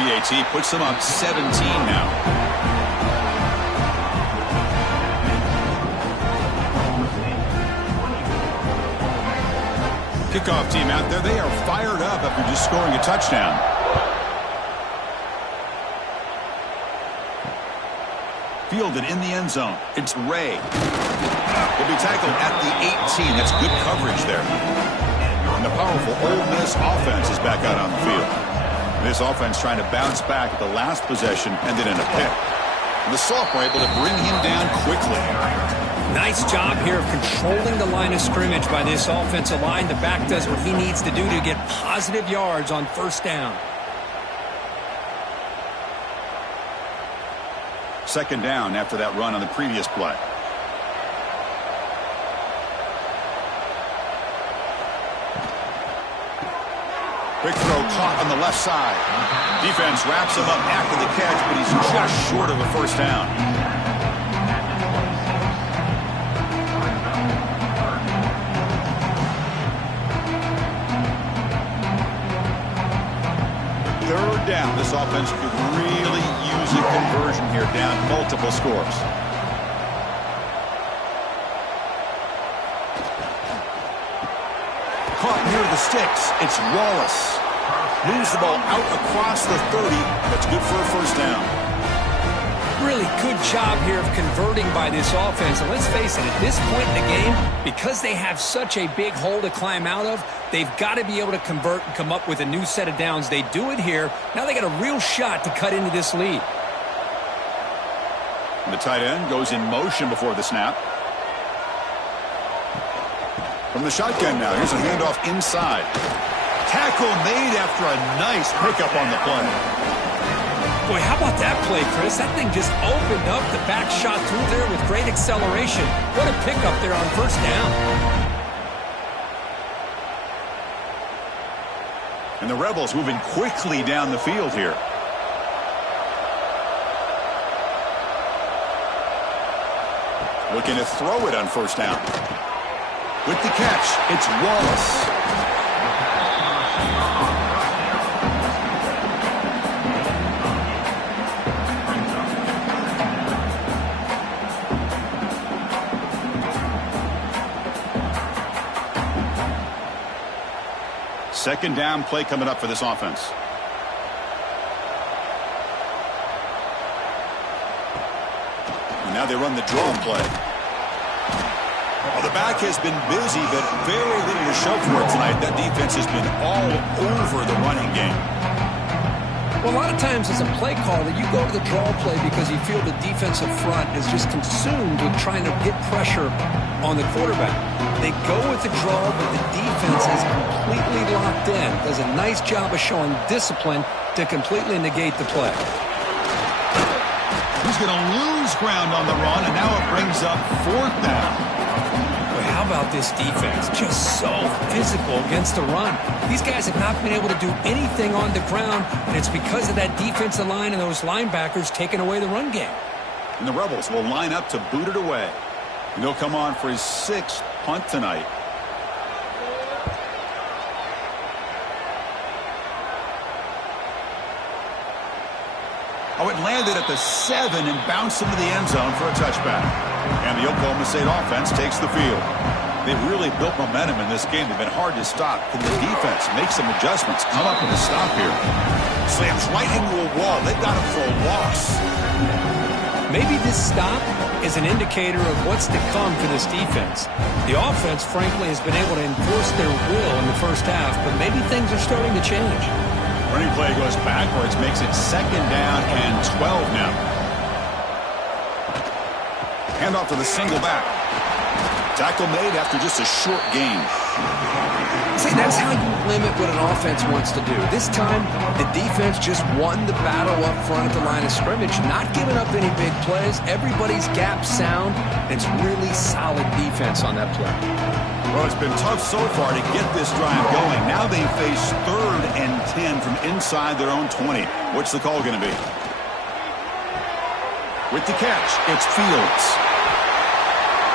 PAT puts them up 17 now. Kickoff team out there. They are fired up after just scoring a touchdown. Fielded in the end zone. It's Ray. Will be tackled at the 18. That's good coverage there. And the powerful Ole Miss offense is back out on the field. This offense trying to bounce back at the last possession, ended in a pick. And the sophomore able to bring him down quickly. Nice job here of controlling the line of scrimmage by this offensive line. The back does what he needs to do to get positive yards on first down. Second down after that run on the previous play. Quick throw caught on the left side. Defense wraps him up after the catch, but he's just short of a first down. Third down. This offense could really use a conversion here, down multiple scores. Caught near the sticks. It's Wallace. Moves the ball out across the 30. That's good for a first down. Really good job here of converting by this offense. And let's face it, at this point in the game, because they have such a big hole to climb out of, they've got to be able to convert and come up with a new set of downs. They do it here. Now they got a real shot to cut into this lead. And the tight end goes in motion before the snap. From the shotgun now, here's a handoff inside. Tackle made after a nice pickup on the play. Boy, how about that play, Chris? That thing just opened up. The back shot through there with great acceleration. What a pickup there on first down. And the Rebels moving quickly down the field here. Looking to throw it on first down. With the catch, it's Wallace. Second down play coming up for this offense. And now they run the draw play. Well, the back has been busy, but very little to show for it tonight. That defense has been all over the running game. Well, a lot of times as a play caller, you go to the draw play because you feel the defensive front is just consumed with trying to get pressure on the quarterback. They go with the draw, but the defense is completely locked in. Does a nice job of showing discipline to completely negate the play. He's going to lose ground on the run, and now it brings up fourth down. But how about this defense? Just so physical against the run. These guys have not been able to do anything on the ground, and it's because of that defensive line and those linebackers taking away the run game. And the Rebels will line up to boot it away. And he'll come on for his sixth punt tonight. Oh, it landed at the 7 and bounced into the end zone for a touchback. And the Oklahoma State offense takes the field. They've really built momentum in this game. They've been hard to stop. Can the defense make some adjustments? Come up with a stop here. Slams right into a wall. They've got him for a loss. Maybe this stop is an indicator of what's to come for this defense. The offense, frankly, has been able to enforce their will in the first half, but maybe things are starting to change. Running play goes backwards, makes it second down and 12 now. Handoff to the single back. Tackle made after just a short gain. See, that's how you limit what an offense wants to do. This time, the defense just won the battle up front at the line of scrimmage, not giving up any big plays. Everybody's gap sound. It's really solid defense on that play. Well, it's been tough so far to get this drive going. Now they face 3rd and 10 from inside their own 20. What's the call going to be? With the catch, it's Fields.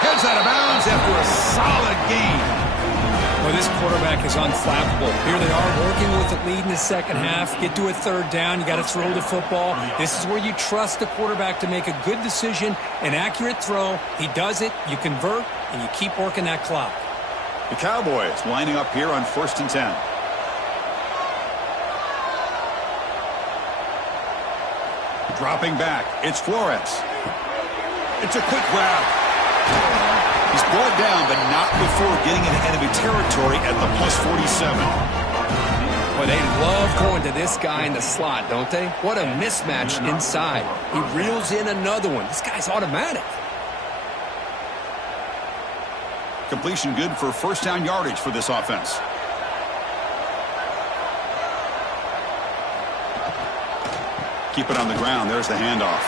Heads out of bounds after a solid gain. Well, this quarterback is unflappable. Here they are working with the lead in the second half. Get to a third down. You got to throw the football. This is where you trust the quarterback to make a good decision, an accurate throw. He does it, you convert, and you keep working that clock. The Cowboys lining up here on 1st and 10. Dropping back, it's Flores. It's a quick grab. He's brought down, but not before getting into enemy territory at the +47. Well, they love going to this guy in the slot, don't they? What a mismatch inside. He reels in another one. This guy's automatic. Completion good for first down yardage for this offense. Keep it on the ground. There's the handoff.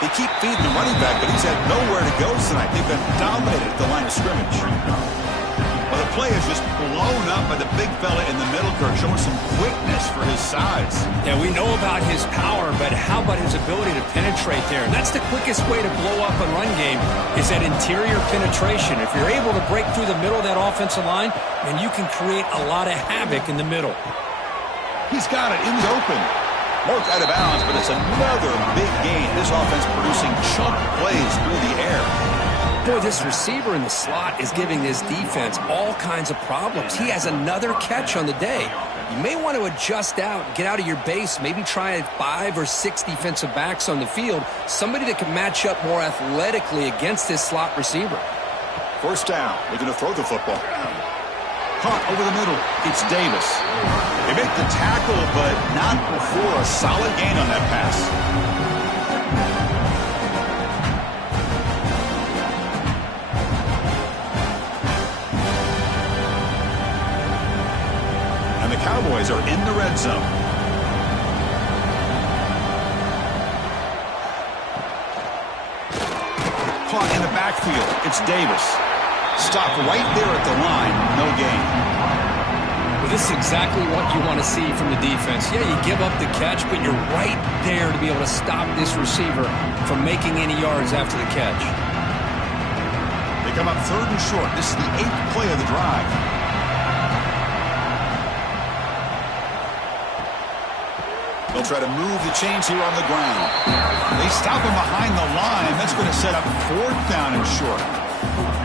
They keep feeding the running back, but he's had nowhere to go tonight. They've been dominated at the line of scrimmage. Well, the play is just blown up by the big fella in the middle, Kirk, showing some quickness for his size. Yeah, we know about his power, but how about his ability to penetrate there? That's the quickest way to blow up a run game is that interior penetration. If you're able to break through the middle of that offensive line, then you can create a lot of havoc in the middle. He's got it. He's open. Marked out of bounds, but it's another big gain. This offense producing chunk plays through the air. Boy, this receiver in the slot is giving this defense all kinds of problems. He has another catch on the day. You may want to adjust out, get out of your base, maybe try 5 or 6 defensive backs on the field, somebody that can match up more athletically against this slot receiver. First down. They're going to throw the football. Caught over the middle. It's Davis. They make the tackle, but not before a solid gain on that pass. And the Cowboys are in the red zone. Caught in the backfield. It's Davis. Stopped right there at the line. No gain. Well, this is exactly what you want to see from the defense. Yeah, you give up the catch, but you're right there to be able to stop this receiver from making any yards after the catch. They come up 3rd and short. This is the 8th play of the drive. They'll try to move the chains here on the ground. They stop him behind the line. That's going to set up 4th down and short.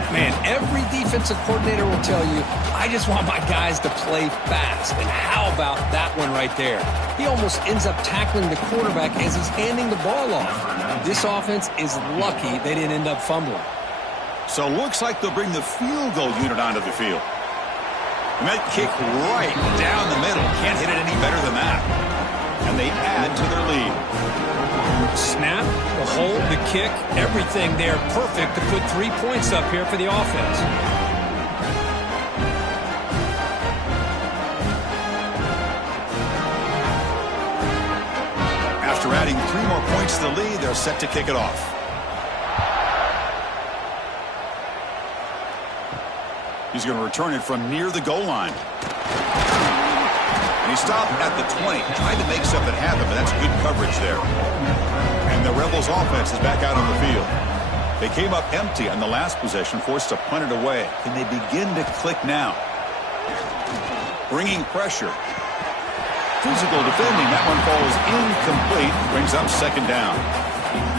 Man, every defensive coordinator will tell you, I just want my guys to play fast. And how about that one right there? He almost ends up tackling the quarterback as he's handing the ball off. This offense is lucky they didn't end up fumbling. So looks like they'll bring the field goal unit onto the field. And that kick right down the middle. Can't hit it any better than that. And they add to their lead. Snap, the hold, the kick, everything there perfect to put 3 points up here for the offense. After adding 3 more points to the lead, they're set to kick it off. He's going to return it from near the goal line. And he stopped at the 20, trying to make something happen, but that's good coverage there. And the Rebels offense is back out on the field. They came up empty on the last possession, forced to punt it away. Can they begin to click now? Bringing pressure. Physical defending. That one falls incomplete. Brings up 2nd down.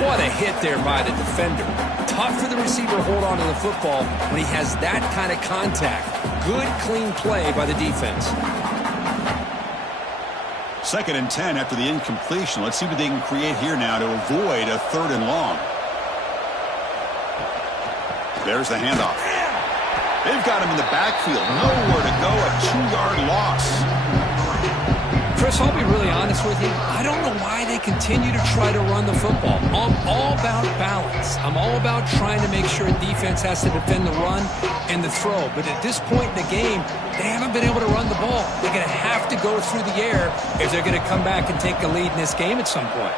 What a hit there by the defender. Tough for the receiver to hold on to the football when he has that kind of contact. Good, clean play by the defense. 2nd and 10 after the incompletion. Let's see what they can create here now to avoid a 3rd and long. There's the handoff. They've got him in the backfield. Nowhere to go. A 2-yard loss. Chris, I'll be really honest with you. I don't know why they continue to try to run the football. I'm all about balance. I'm all about trying to make sure a defense has to defend the run and the throw. But at this point in the game, they haven't been able to run the ball. They're going to have to go through the air if they're going to come back and take the lead in this game at some point.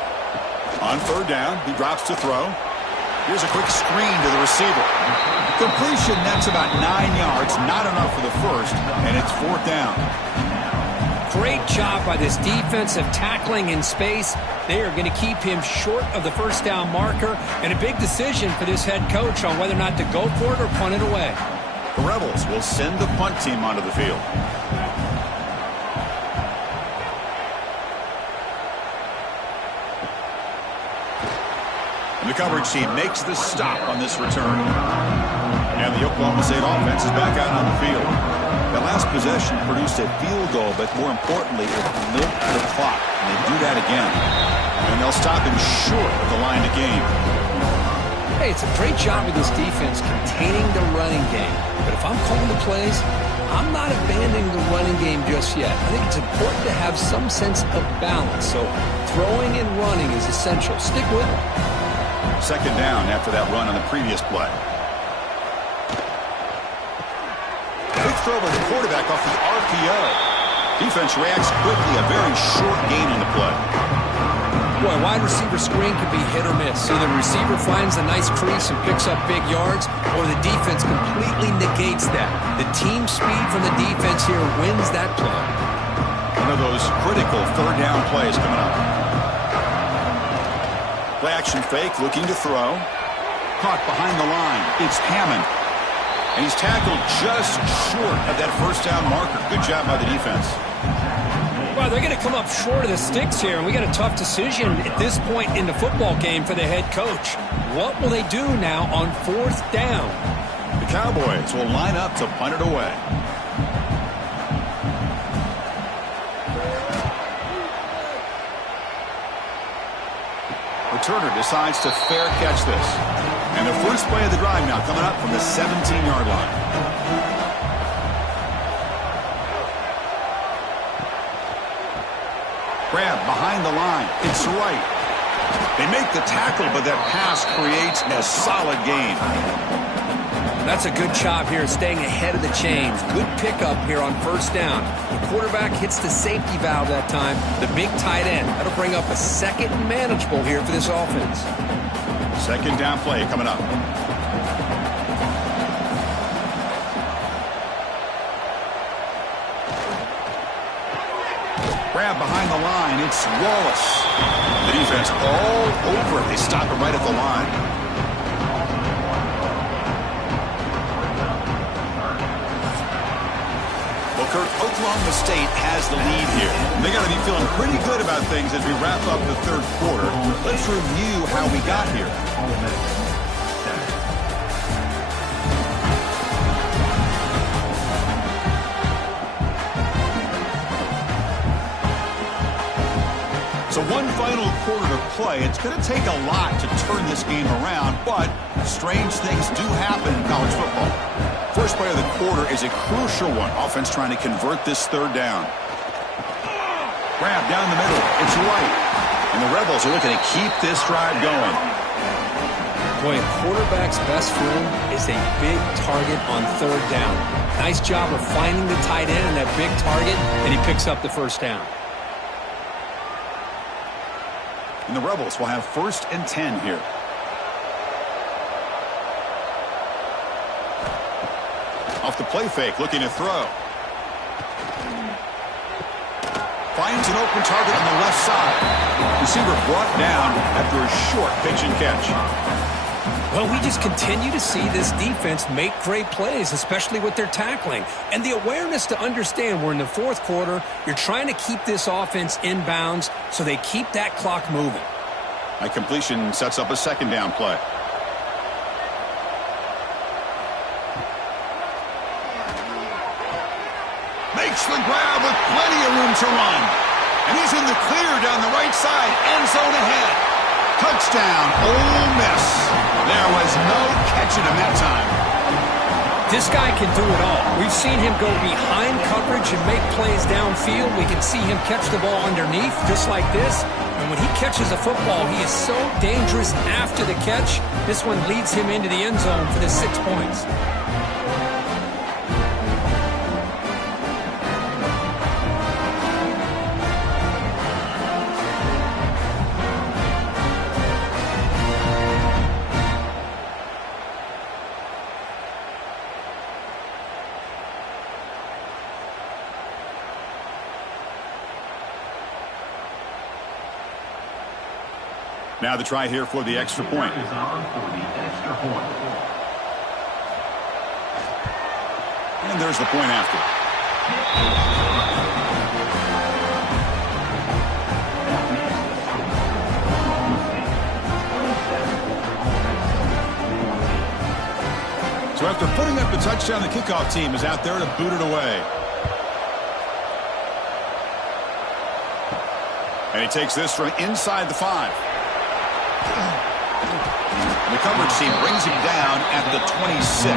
On 3rd down, he drops to throw. Here's a quick screen to the receiver. Completion, that's about 9 yards. Not enough for the first, and it's 4th down. Great job by this defensive tackling in space. They are going to keep him short of the first down marker, and a big decision for this head coach on whether or not to go for it or punt it away. The Rebels will send the punt team onto the field. And the coverage team makes the stop on this return. And the Oklahoma State offense is back out on the field. That last possession produced a field goal, but more importantly, it milked the clock. And they do that again. And they'll stop him short of the line of game. Hey, it's a great job with this defense containing the running game. But if I'm calling the plays, I'm not abandoning the running game just yet. I think it's important to have some sense of balance. So throwing and running is essential. Stick with it. Second down after that run on the previous play. Quick throw by the quarterback off the RPO. Defense reacts quickly. A very short gain on the play. Boy, wide receiver screen can be hit or miss. Either the receiver finds a nice crease and picks up big yards, or the defense completely negates that. The team speed from the defense here wins that play. One of those critical third down plays coming up. Play action fake, looking to throw. Caught behind the line. It's Hammond. And he's tackled just short of that first down marker. Good job by the defense. Well, they're going to come up short of the sticks here, and we got a tough decision at this point in the football game for the head coach. What will they do now on fourth down? The Cowboys will line up to punt it away. Returner decides to fair catch this. And the first play of the drive now coming up from the 17-yard line. Grab behind the line. It's right. They make the tackle, but that pass creates a solid gain. That's a good job here, staying ahead of the chains. Good pickup here on first down. The quarterback hits the safety valve that time. The big tight end. That'll bring up a second and manageable here for this offense. Second down play coming up. Grab behind the line. It's Wallace. The defense all over it. They stop it right at the line. Well, Kirk, Oklahoma State has the lead here. They got to be feeling pretty good about things as we wrap up the third quarter. Let's review how we got here. So one final quarter to play. It's going to take a lot to turn this game around, but strange things do happen in college football. First play of the quarter is a crucial one. Offense trying to convert this third down. Grab down the middle. It's right. And the Rebels are looking to keep this drive going. Boy, a quarterback's best friend is a big target on third down. Nice job of finding the tight end and that big target, and he picks up the first down. And the Rebels will have first and 10 here. Off the play fake, looking to throw. Finds an open target on the left side. Receiver brought down after a short pitch and catch. Well, we just continue to see this defense make great plays, especially with their tackling. And the awareness to understand we're in the fourth quarter, you're trying to keep this offense in bounds so they keep that clock moving. That completion sets up a second down play. Makes the grab with plenty of room to run. And he's in the clear down the right side. End zone ahead. Touchdown, Ole Miss. There was no catching him that time. This guy can do it all. We've seen him go behind coverage and make plays downfield. We can see him catch the ball underneath just like this. And when he catches a football, he is so dangerous after the catch. This one leads him into the end zone for the 6 points. Now the try here for the extra point. And there's the point after. So after putting up the touchdown, the kickoff team is out there to boot it away. And he takes this from inside the 5. And the coverage team brings him down at the 26.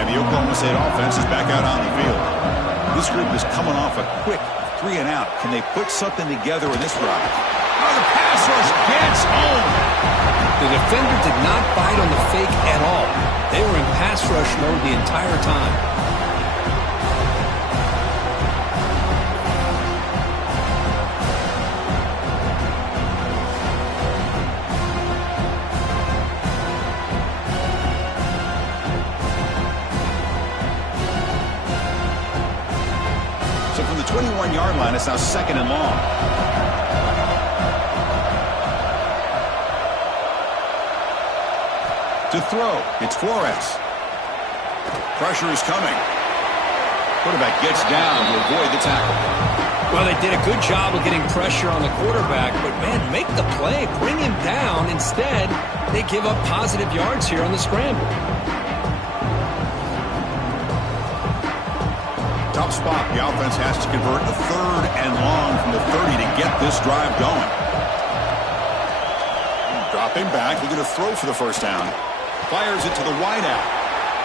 And the Oklahoma State offense is back out on the field. This group is coming off a quick 3 and out. Can they put something together in this drive? Oh, the pass rush gets home. The defender did not bite on the fake at all. They were in pass rush mode the entire time. So from the 21-yard line, it's now 2nd and long. To throw, it's Flores. Pressure is coming. Quarterback gets down to avoid the tackle. Well, they did a good job of getting pressure on the quarterback, but, man, make the play. Bring him down. Instead, they give up positive yards here on the scramble. Tough spot. The offense has to convert a 3rd and long from the 30 to get this drive going. Dropping back, looking to throw for the first down. Fires it to the wideout.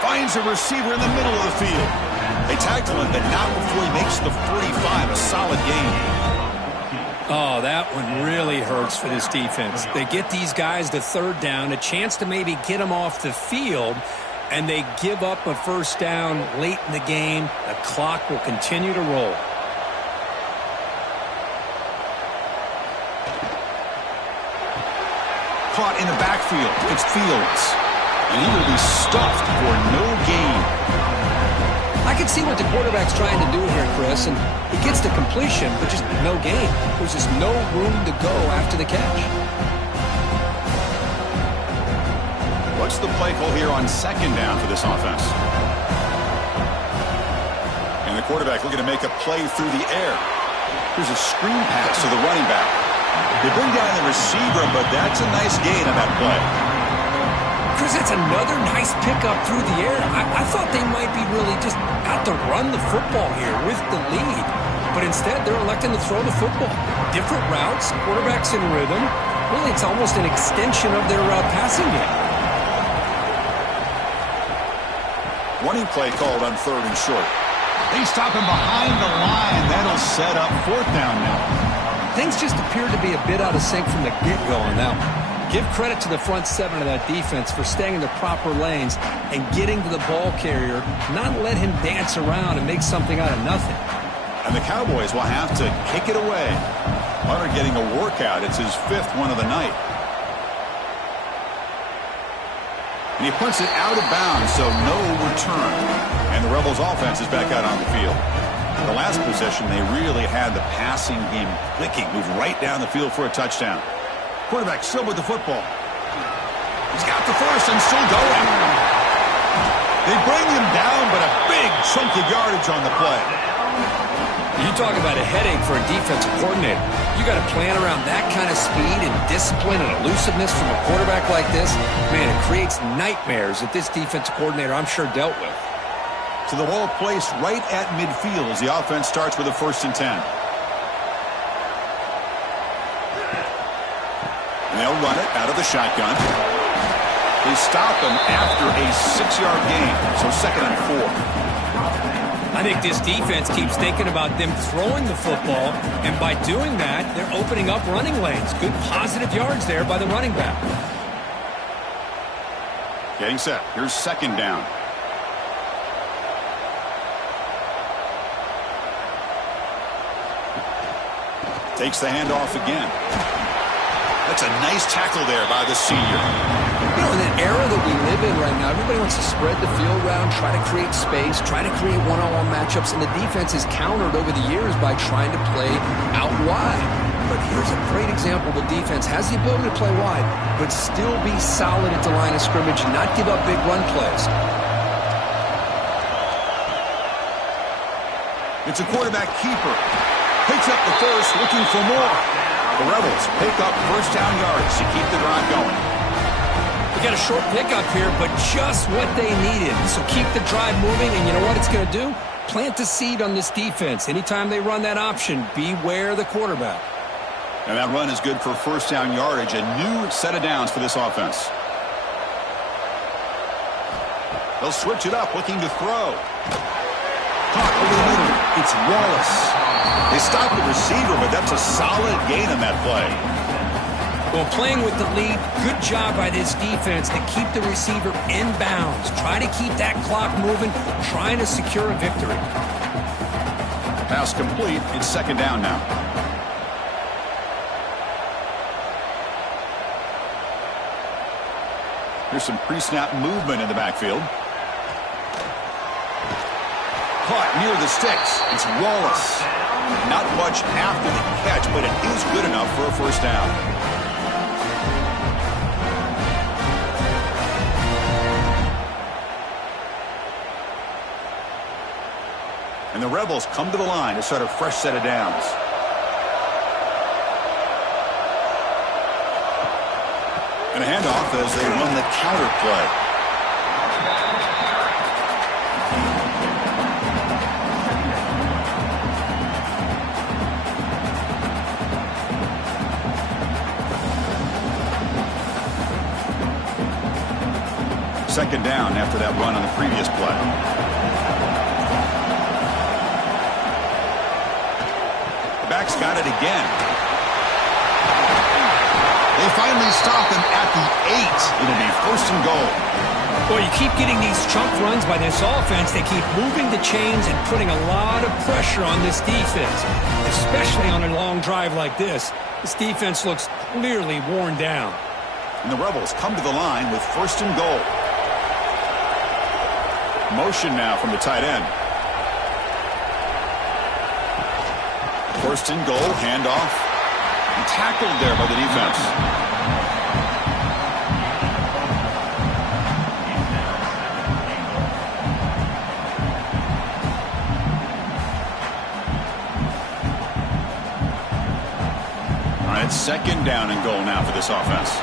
Finds a receiver in the middle of the field. They tackle him, but not before he makes the 45. A solid gain. Oh, that one really hurts for this defense. They get these guys the 3rd down, a chance to maybe get them off the field, and they give up a first down late in the game. The clock will continue to roll. Caught in the backfield. It's Fields. And he will be stuffed for no gain. I can see what the quarterback's trying to do here, Chris, and he gets the completion, but just no gain. There's just no room to go after the catch. What's the play call here on 2nd down for this offense? And the quarterback looking to make a play through the air. Here's a screen pass to the running back. They bring down the receiver, but that's a nice gain on that play. Chris, that's another nice pickup through the air. I thought they might be really just out to run the football here with the lead. But instead, they're electing to throw the football. Different routes, quarterbacks in rhythm. Really, it's almost an extension of their passing game. Running play called on 3rd and short. They stop him behind the line. That'll set up 4th down now. Things just appear to be a bit out of sync from the get-go on that one. Give credit to the front 7 of that defense for staying in the proper lanes and getting to the ball carrier, not let him dance around and make something out of nothing. And the Cowboys will have to kick it away. Hunter getting a workout. It's his 5th one of the night. And he punts it out of bounds, so no return. And the Rebels offense is back out on the field. The last possession, they really had the passing game clicking. Moved right down the field for a touchdown. Quarterback still with the football. He's got the first and still going. They bring him down, but a big chunk of yardage on the play. You talk about a headache for a defensive coordinator. You got to plan around that kind of speed and discipline and elusiveness from a quarterback like this. Man, it creates nightmares that this defensive coordinator, I'm sure, dealt with. To the ball placed right at midfield as the offense starts with a 1st and 10. And they'll run it out of the shotgun. They stop him after a 6-yard gain, so 2nd and 4. I think this defense keeps thinking about them throwing the football, and by doing that, they're opening up running lanes. Good positive yards there by the running back. Getting set. Here's 2nd down. Takes the handoff again. That's a nice tackle there by the senior. You know, in an era that we live in right now, everybody wants to spread the field around, try to create space, try to create one-on-one matchups, and the defense is countered over the years by trying to play out wide. But here's a great example. The defense has the ability to play wide, but still be solid at the line of scrimmage and not give up big run plays. It's a quarterback keeper. Picks up the first, looking for more. The Rebels pick up first down yards to keep the drive going. We got a short pickup here, but just what they needed. So keep the drive moving, and you know what it's going to do? Plant the seed on this defense. Anytime they run that option, beware the quarterback. And that run is good for first down yardage, a new set of downs for this offense. They'll switch it up, looking to throw. Caught over the middle. It's Wallace. They stop the receiver, but that's a solid gain on that play. Well, playing with the lead, good job by this defense to keep the receiver in bounds. Try to keep that clock moving, trying to secure a victory. Pass complete. It's second down now. Here's some pre-snap movement in the backfield. Caught near the sticks. It's Wallace. Not much after the catch, but it is good enough for a first down. And the Rebels come to the line to start a fresh set of downs. And a handoff as they run the counter play. Second down after that run on the previous play. The back's got it again. They finally stop him at the 8. It'll be first and goal. Boy, you keep getting these chunk runs by this offense. They keep moving the chains and putting a lot of pressure on this defense, especially on a long drive like this. This defense looks clearly worn down. And the Rebels come to the line with first and goal. Motion now from the tight end. First and goal, handoff. And tackled there by the defense. All right, second down and goal now for this offense.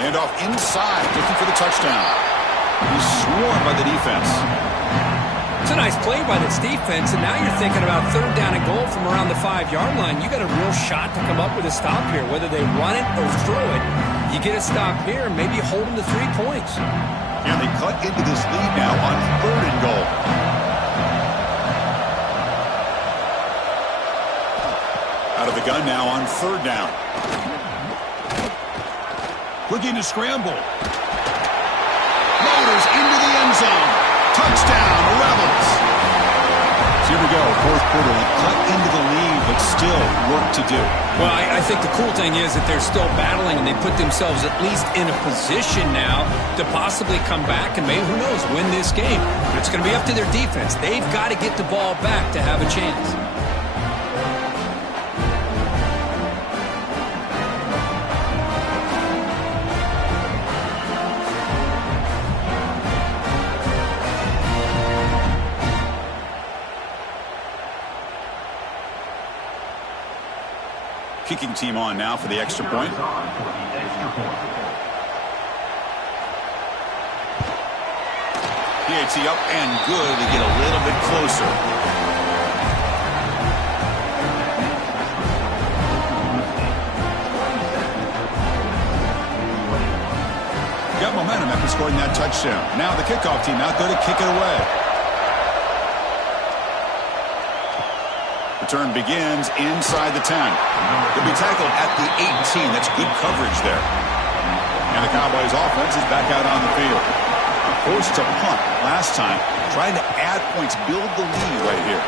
Handoff inside, looking for the touchdown. He's swarmed by the defense. It's a nice play by this defense, and now you're thinking about third down and goal from around the 5-yard line. You got a real shot to come up with a stop here, whether they run it or throw it. You get a stop here, maybe hold them to 3 points. And they cut into this lead now on third and goal. Out of the gun now on third down. Looking to scramble. Motors into the end zone. Touchdown, the Rebels. So here we go, fourth quarter. They cut into the lead, but still work to do. Well, I think the cool thing is that they're still battling, and they put themselves at least in a position now to possibly come back and maybe, who knows, win this game. But it's going to be up to their defense. They've got to get the ball back to have a chance. Kicking team on now for the extra point. PAT up and good to get a little bit closer. Got momentum after scoring that touchdown. Now the kickoff team out there to kick it away. Return begins inside the 10. He'll be tackled at the 18. That's good coverage there. And the Cowboys offense is back out on the field. Forced to punt last time, trying to add points, build the lead right here.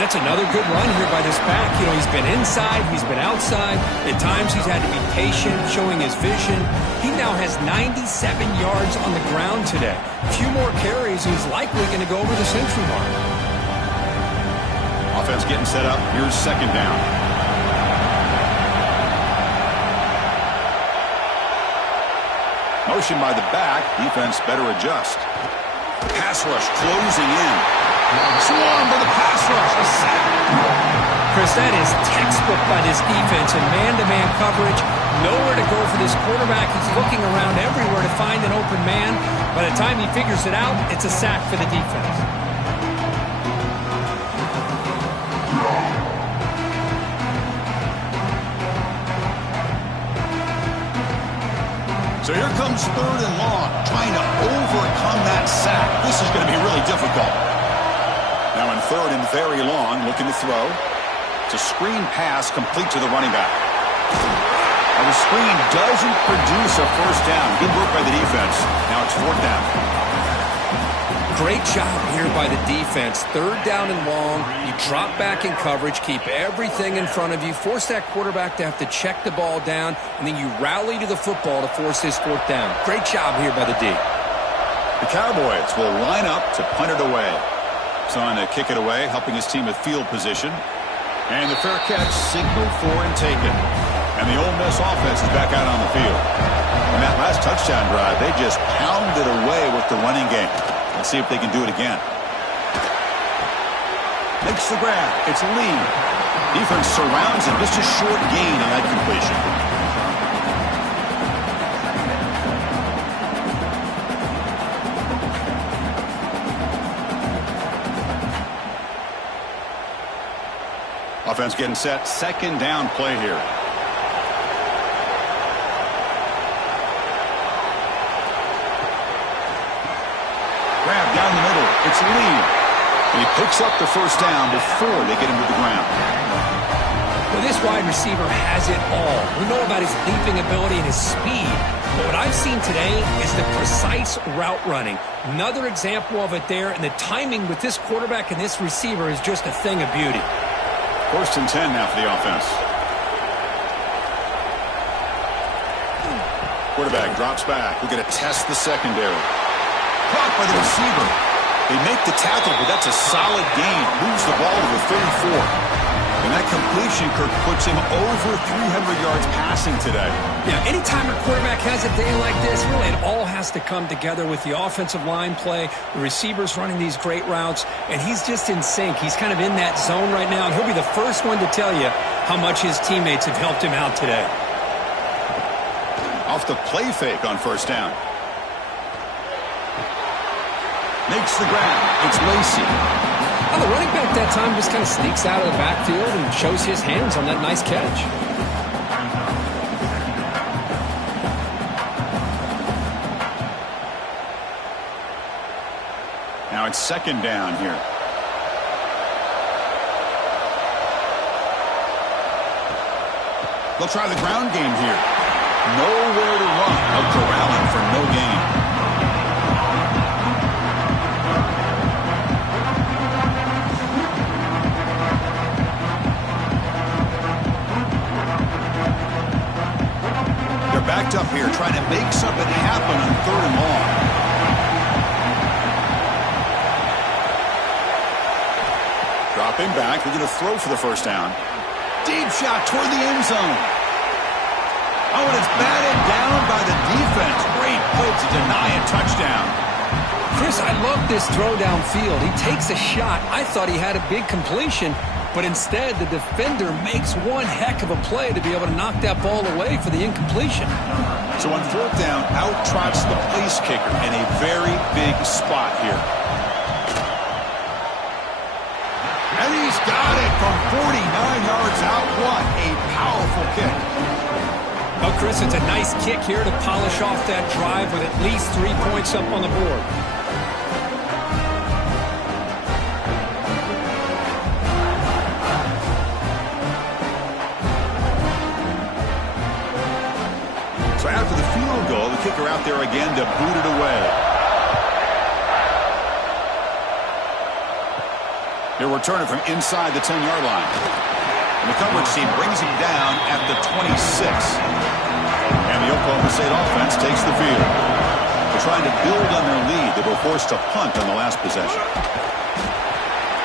That's another good run here by this back. You know, he's been inside, he's been outside. At times he's had to be patient, showing his vision. He now has 97 yards on the ground today. A few more carries, he's likely going to go over the century mark. Offense getting set up. Here's second down. Motion by the back. Defense better adjust. Pass rush closing in. Swarm by the pass rush. A sack. Chris, that is textbook by this defense in man-to-man coverage. Nowhere to go for this quarterback. He's looking around everywhere to find an open man. By the time he figures it out, it's a sack for the defense. So here comes 3rd and long, trying to overcome that sack. This is going to be really difficult. Now in 3rd and very long, looking to throw. It's a screen pass complete to the running back. Now the screen doesn't produce a first down. Good work by the defense. Now it's 4th down. Great job here by the defense. 3rd down and long. You drop back in coverage, keep everything in front of you, force that quarterback to have to check the ball down, and then you rally to the football to force this 4th down. Great job here by the D. The Cowboys will line up to punt it away. Son to kick it away, helping his team with field position. And the fair catch signaled for and taken. And the Ole Miss offense is back out on the field. On that last touchdown drive, they just pounded away with the running game. Let's see if they can do it again. Makes the grab. It's Lee. Defense surrounds him. Just a short gain on that completion. Offense getting set. 2nd down play here. Grab down the middle. It's Lee. And he picks up the first down before they get him to the ground. Well, this wide receiver has it all. We know about his leaping ability and his speed. But what I've seen today is the precise route running. Another example of it there. And the timing with this quarterback and this receiver is just a thing of beauty. 1st and 10 now for the offense. Quarterback drops back. We're going to test the secondary. Caught by the receiver. They make the tackle, but that's a solid gain. Moves the ball to the 34. And that completion, Kirk, puts him over 300 yards passing today. Yeah, anytime a quarterback has a day like this, really it all has to come together with the offensive line play, the receivers running these great routes, and he's just in sync. He's kind of in that zone right now, and he'll be the first one to tell you how much his teammates have helped him out today. Off the play fake on 1st down. Makes the grab. It's Lacy. Well, the running back that time just kind of sneaks out of the backfield and shows his hands on that nice catch. Now it's 2nd down here. They'll try the ground game here. Nowhere to run. A corralling for no gain. Backed up here, trying to make something happen on 3rd and long. Dropping back, they're going to throw for the first down. Deep shot toward the end zone. Oh, and it's batted down by the defense. Great play to deny a touchdown. Chris, I love this throw downfield. He takes a shot. I thought he had a big completion, but instead the defender makes one heck of a play to be able to knock that ball away for the incompletion. So on 4th down, out trots the place kicker in a very big spot here. And he's got it from 49 yards out. What a powerful kick. Well, Chris, it's a nice kick here to polish off that drive with at least 3 points up on the board. So after the field goal, the kicker out there again to boot it away. He'll return it from inside the 10-yard line. And the coverage team brings him down at the 26. And the Oklahoma State offense takes the field. They're trying to build on their lead. They were forced to punt on the last possession.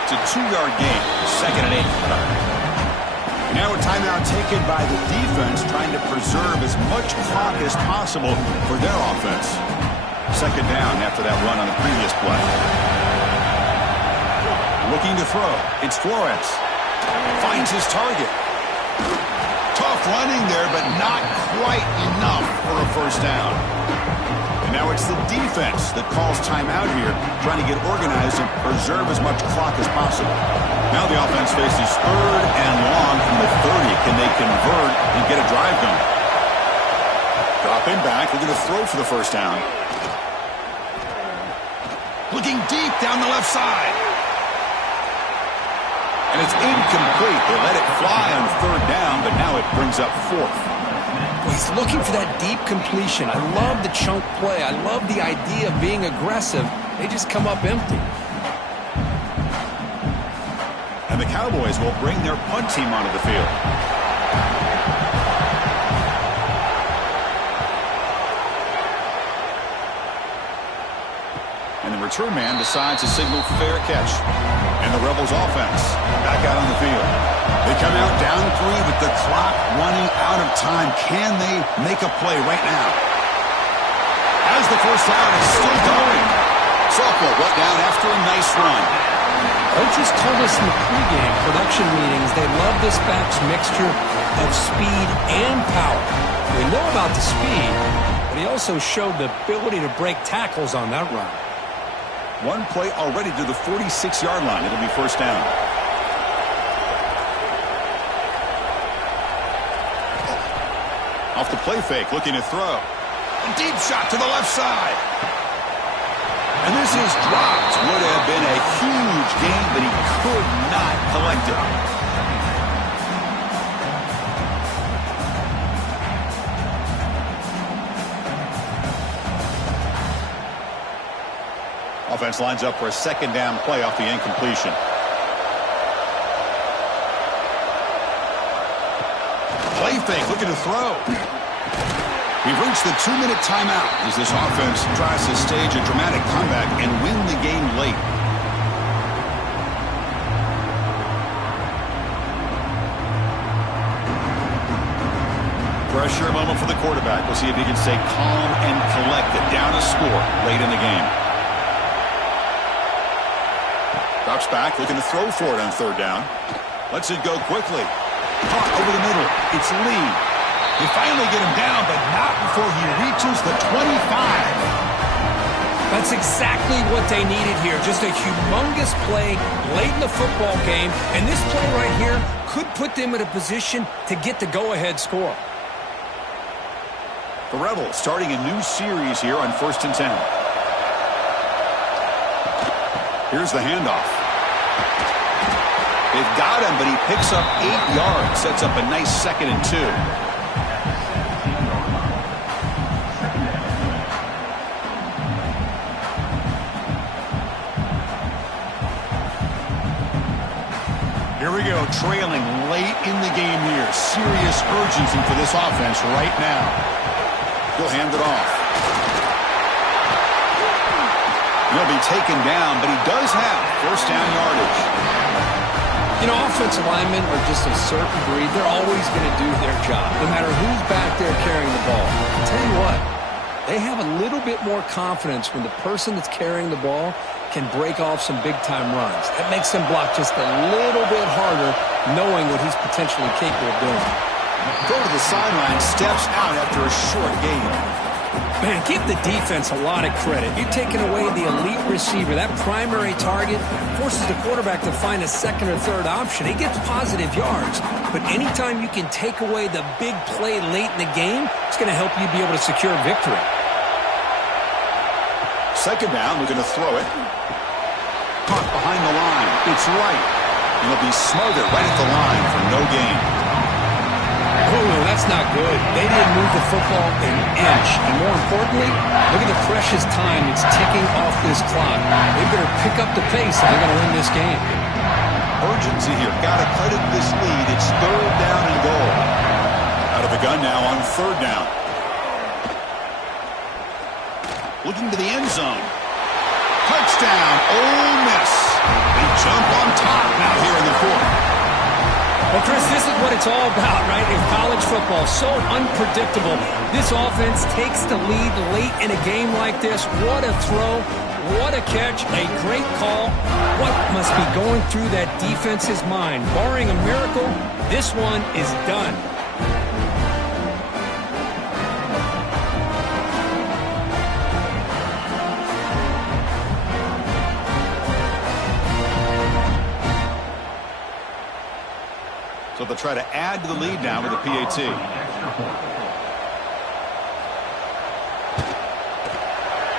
It's a 2-yard gain. 2nd and 8. Now a timeout taken by the defense, trying to preserve as much clock as possible for their offense. Second down after that run on the previous play. Looking to throw. It's Flores. Finds his target. Tough running there, but not quite enough for a first down. And now it's the defense that calls timeout here, trying to get organized and preserve as much clock as possible. Now the offense faces third and long from the 30. Can they convert and get a drive going? Dropping back, looking to throw for the first down. Looking deep down the left side. And it's incomplete. They let it fly on third down, but now it brings up fourth. Well, he's looking for that deep completion. I love the chunk play. I love the idea of being aggressive. They just come up empty. And the Cowboys will bring their punt team onto the field. And the return man decides to signal fair catch. And the Rebels offense back out on the field. They come out down 3 with the clock running out of time. Can they make a play right now? As the first down is still going. Sophomore brought down after a nice run. Coaches told us in the pregame production meetings they love this back's mixture of speed and power. We know about the speed, but he also showed the ability to break tackles on that run. One play already to the 46-yard line. It'll be first down. Off the play fake, looking to throw. A deep shot to the left side. And this is dropped. Would have been a huge gain, but he could not collect it. Offense lines up for a second down play off the incompletion. Play fake, looking to throw. We've reached the 2-minute timeout as this offense tries to stage a dramatic comeback and win the game late. Pressure moment for the quarterback. We'll see if he can stay calm and collected. Down a score late in the game. Drops back, looking to throw for it on third down. Lets it go quickly. Caught over the middle. It's Lee. They finally get him down, but not before he reaches the 25. That's exactly what they needed here. Just a humongous play late in the football game. And this play right here could put them in a position to get the go-ahead score. The Rebels starting a new series here on 1st and 10. Here's the handoff. They've got him, but he picks up 8 yards. Sets up a nice 2nd and 2. Here we go, trailing late in the game here. Serious urgency for this offense right now. He'll hand it off. He'll be taken down, but he does have first down yardage. You know, offensive linemen are just a certain breed. They're always going to do their job, no matter who's back there carrying the ball. I'll tell you what, they have a little bit more confidence when the person that's carrying the ball can break off some big-time runs. That makes them block just a little bit harder, knowing what he's potentially capable of doing. Go to the sideline, steps out after a short gain. Man, give the defense a lot of credit. You're taking away the elite receiver. That primary target forces the quarterback to find a second or third option. He gets positive yards, but anytime you can take away the big play late in the game, it's going to help you be able to secure victory. Second down, we're going to throw it. Caught behind the line. It's right. And he'll be smothered right at the line for no gain. Oh, that's not good. They didn't move the football an inch. And more importantly, look at the precious time it's ticking off this clock. They better pick up the pace if they're going to win this game. Urgency here. Got to credit this lead. It's third down and goal. Out of the gun now on third down. Looking to the end zone. Touchdown, Ole Miss. They jump on top now here in the fourth. Well, Chris, this is what it's all about, right? In college football, so unpredictable. This offense takes the lead late in a game like this. What a throw. What a catch. A great call. What must be going through that defense's mind? Barring a miracle, this one is done. So they'll try to add to the lead now with a PAT.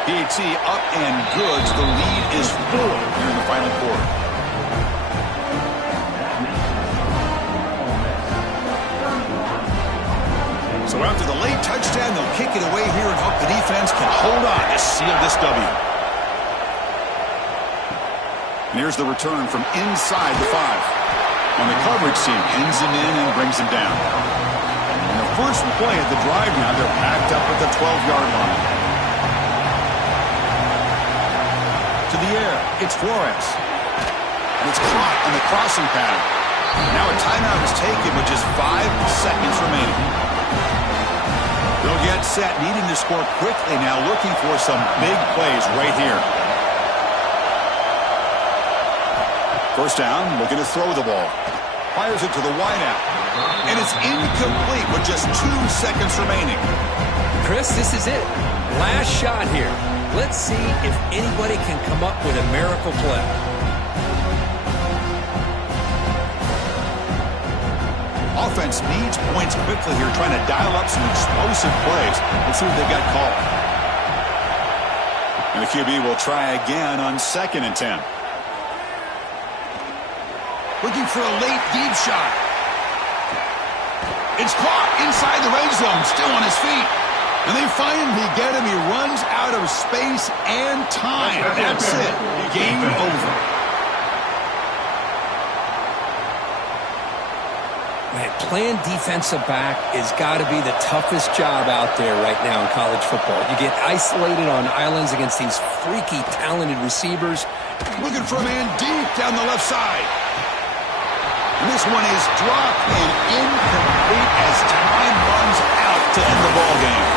PAT up and good. So the lead is 4 here in the final quarter. So after the late touchdown, they'll kick it away here and hope the defense can hold on to seal this W. And here's the return from inside the 5. On the coverage team, pins him in and brings him down. On the first play of the drive now, they're packed up at the 12-yard line. To the air, it's Flores. And it's caught on the crossing pattern. Now a timeout is taken with just 5 seconds remaining. They'll get set, needing to score quickly now, looking for some big plays right here. First down, looking to throw the ball. Fires it to the wideout. And it's incomplete with just 2 seconds remaining. Chris, this is it. Last shot here. Let's see if anybody can come up with a miracle play. Offense needs points quickly here, trying to dial up some explosive plays. Let's see what they've got called. And the QB will try again on 2nd and 10. Looking for a late deep shot. It's caught inside the red zone, still on his feet. And they finally get him. He runs out of space and time. That's it. Game over. Man, playing defensive back has got to be the toughest job out there right now in college football. You get isolated on islands against these freaky, talented receivers. Looking for a man deep down the left side. And this one is dropped and incomplete as time runs out to end the ball game.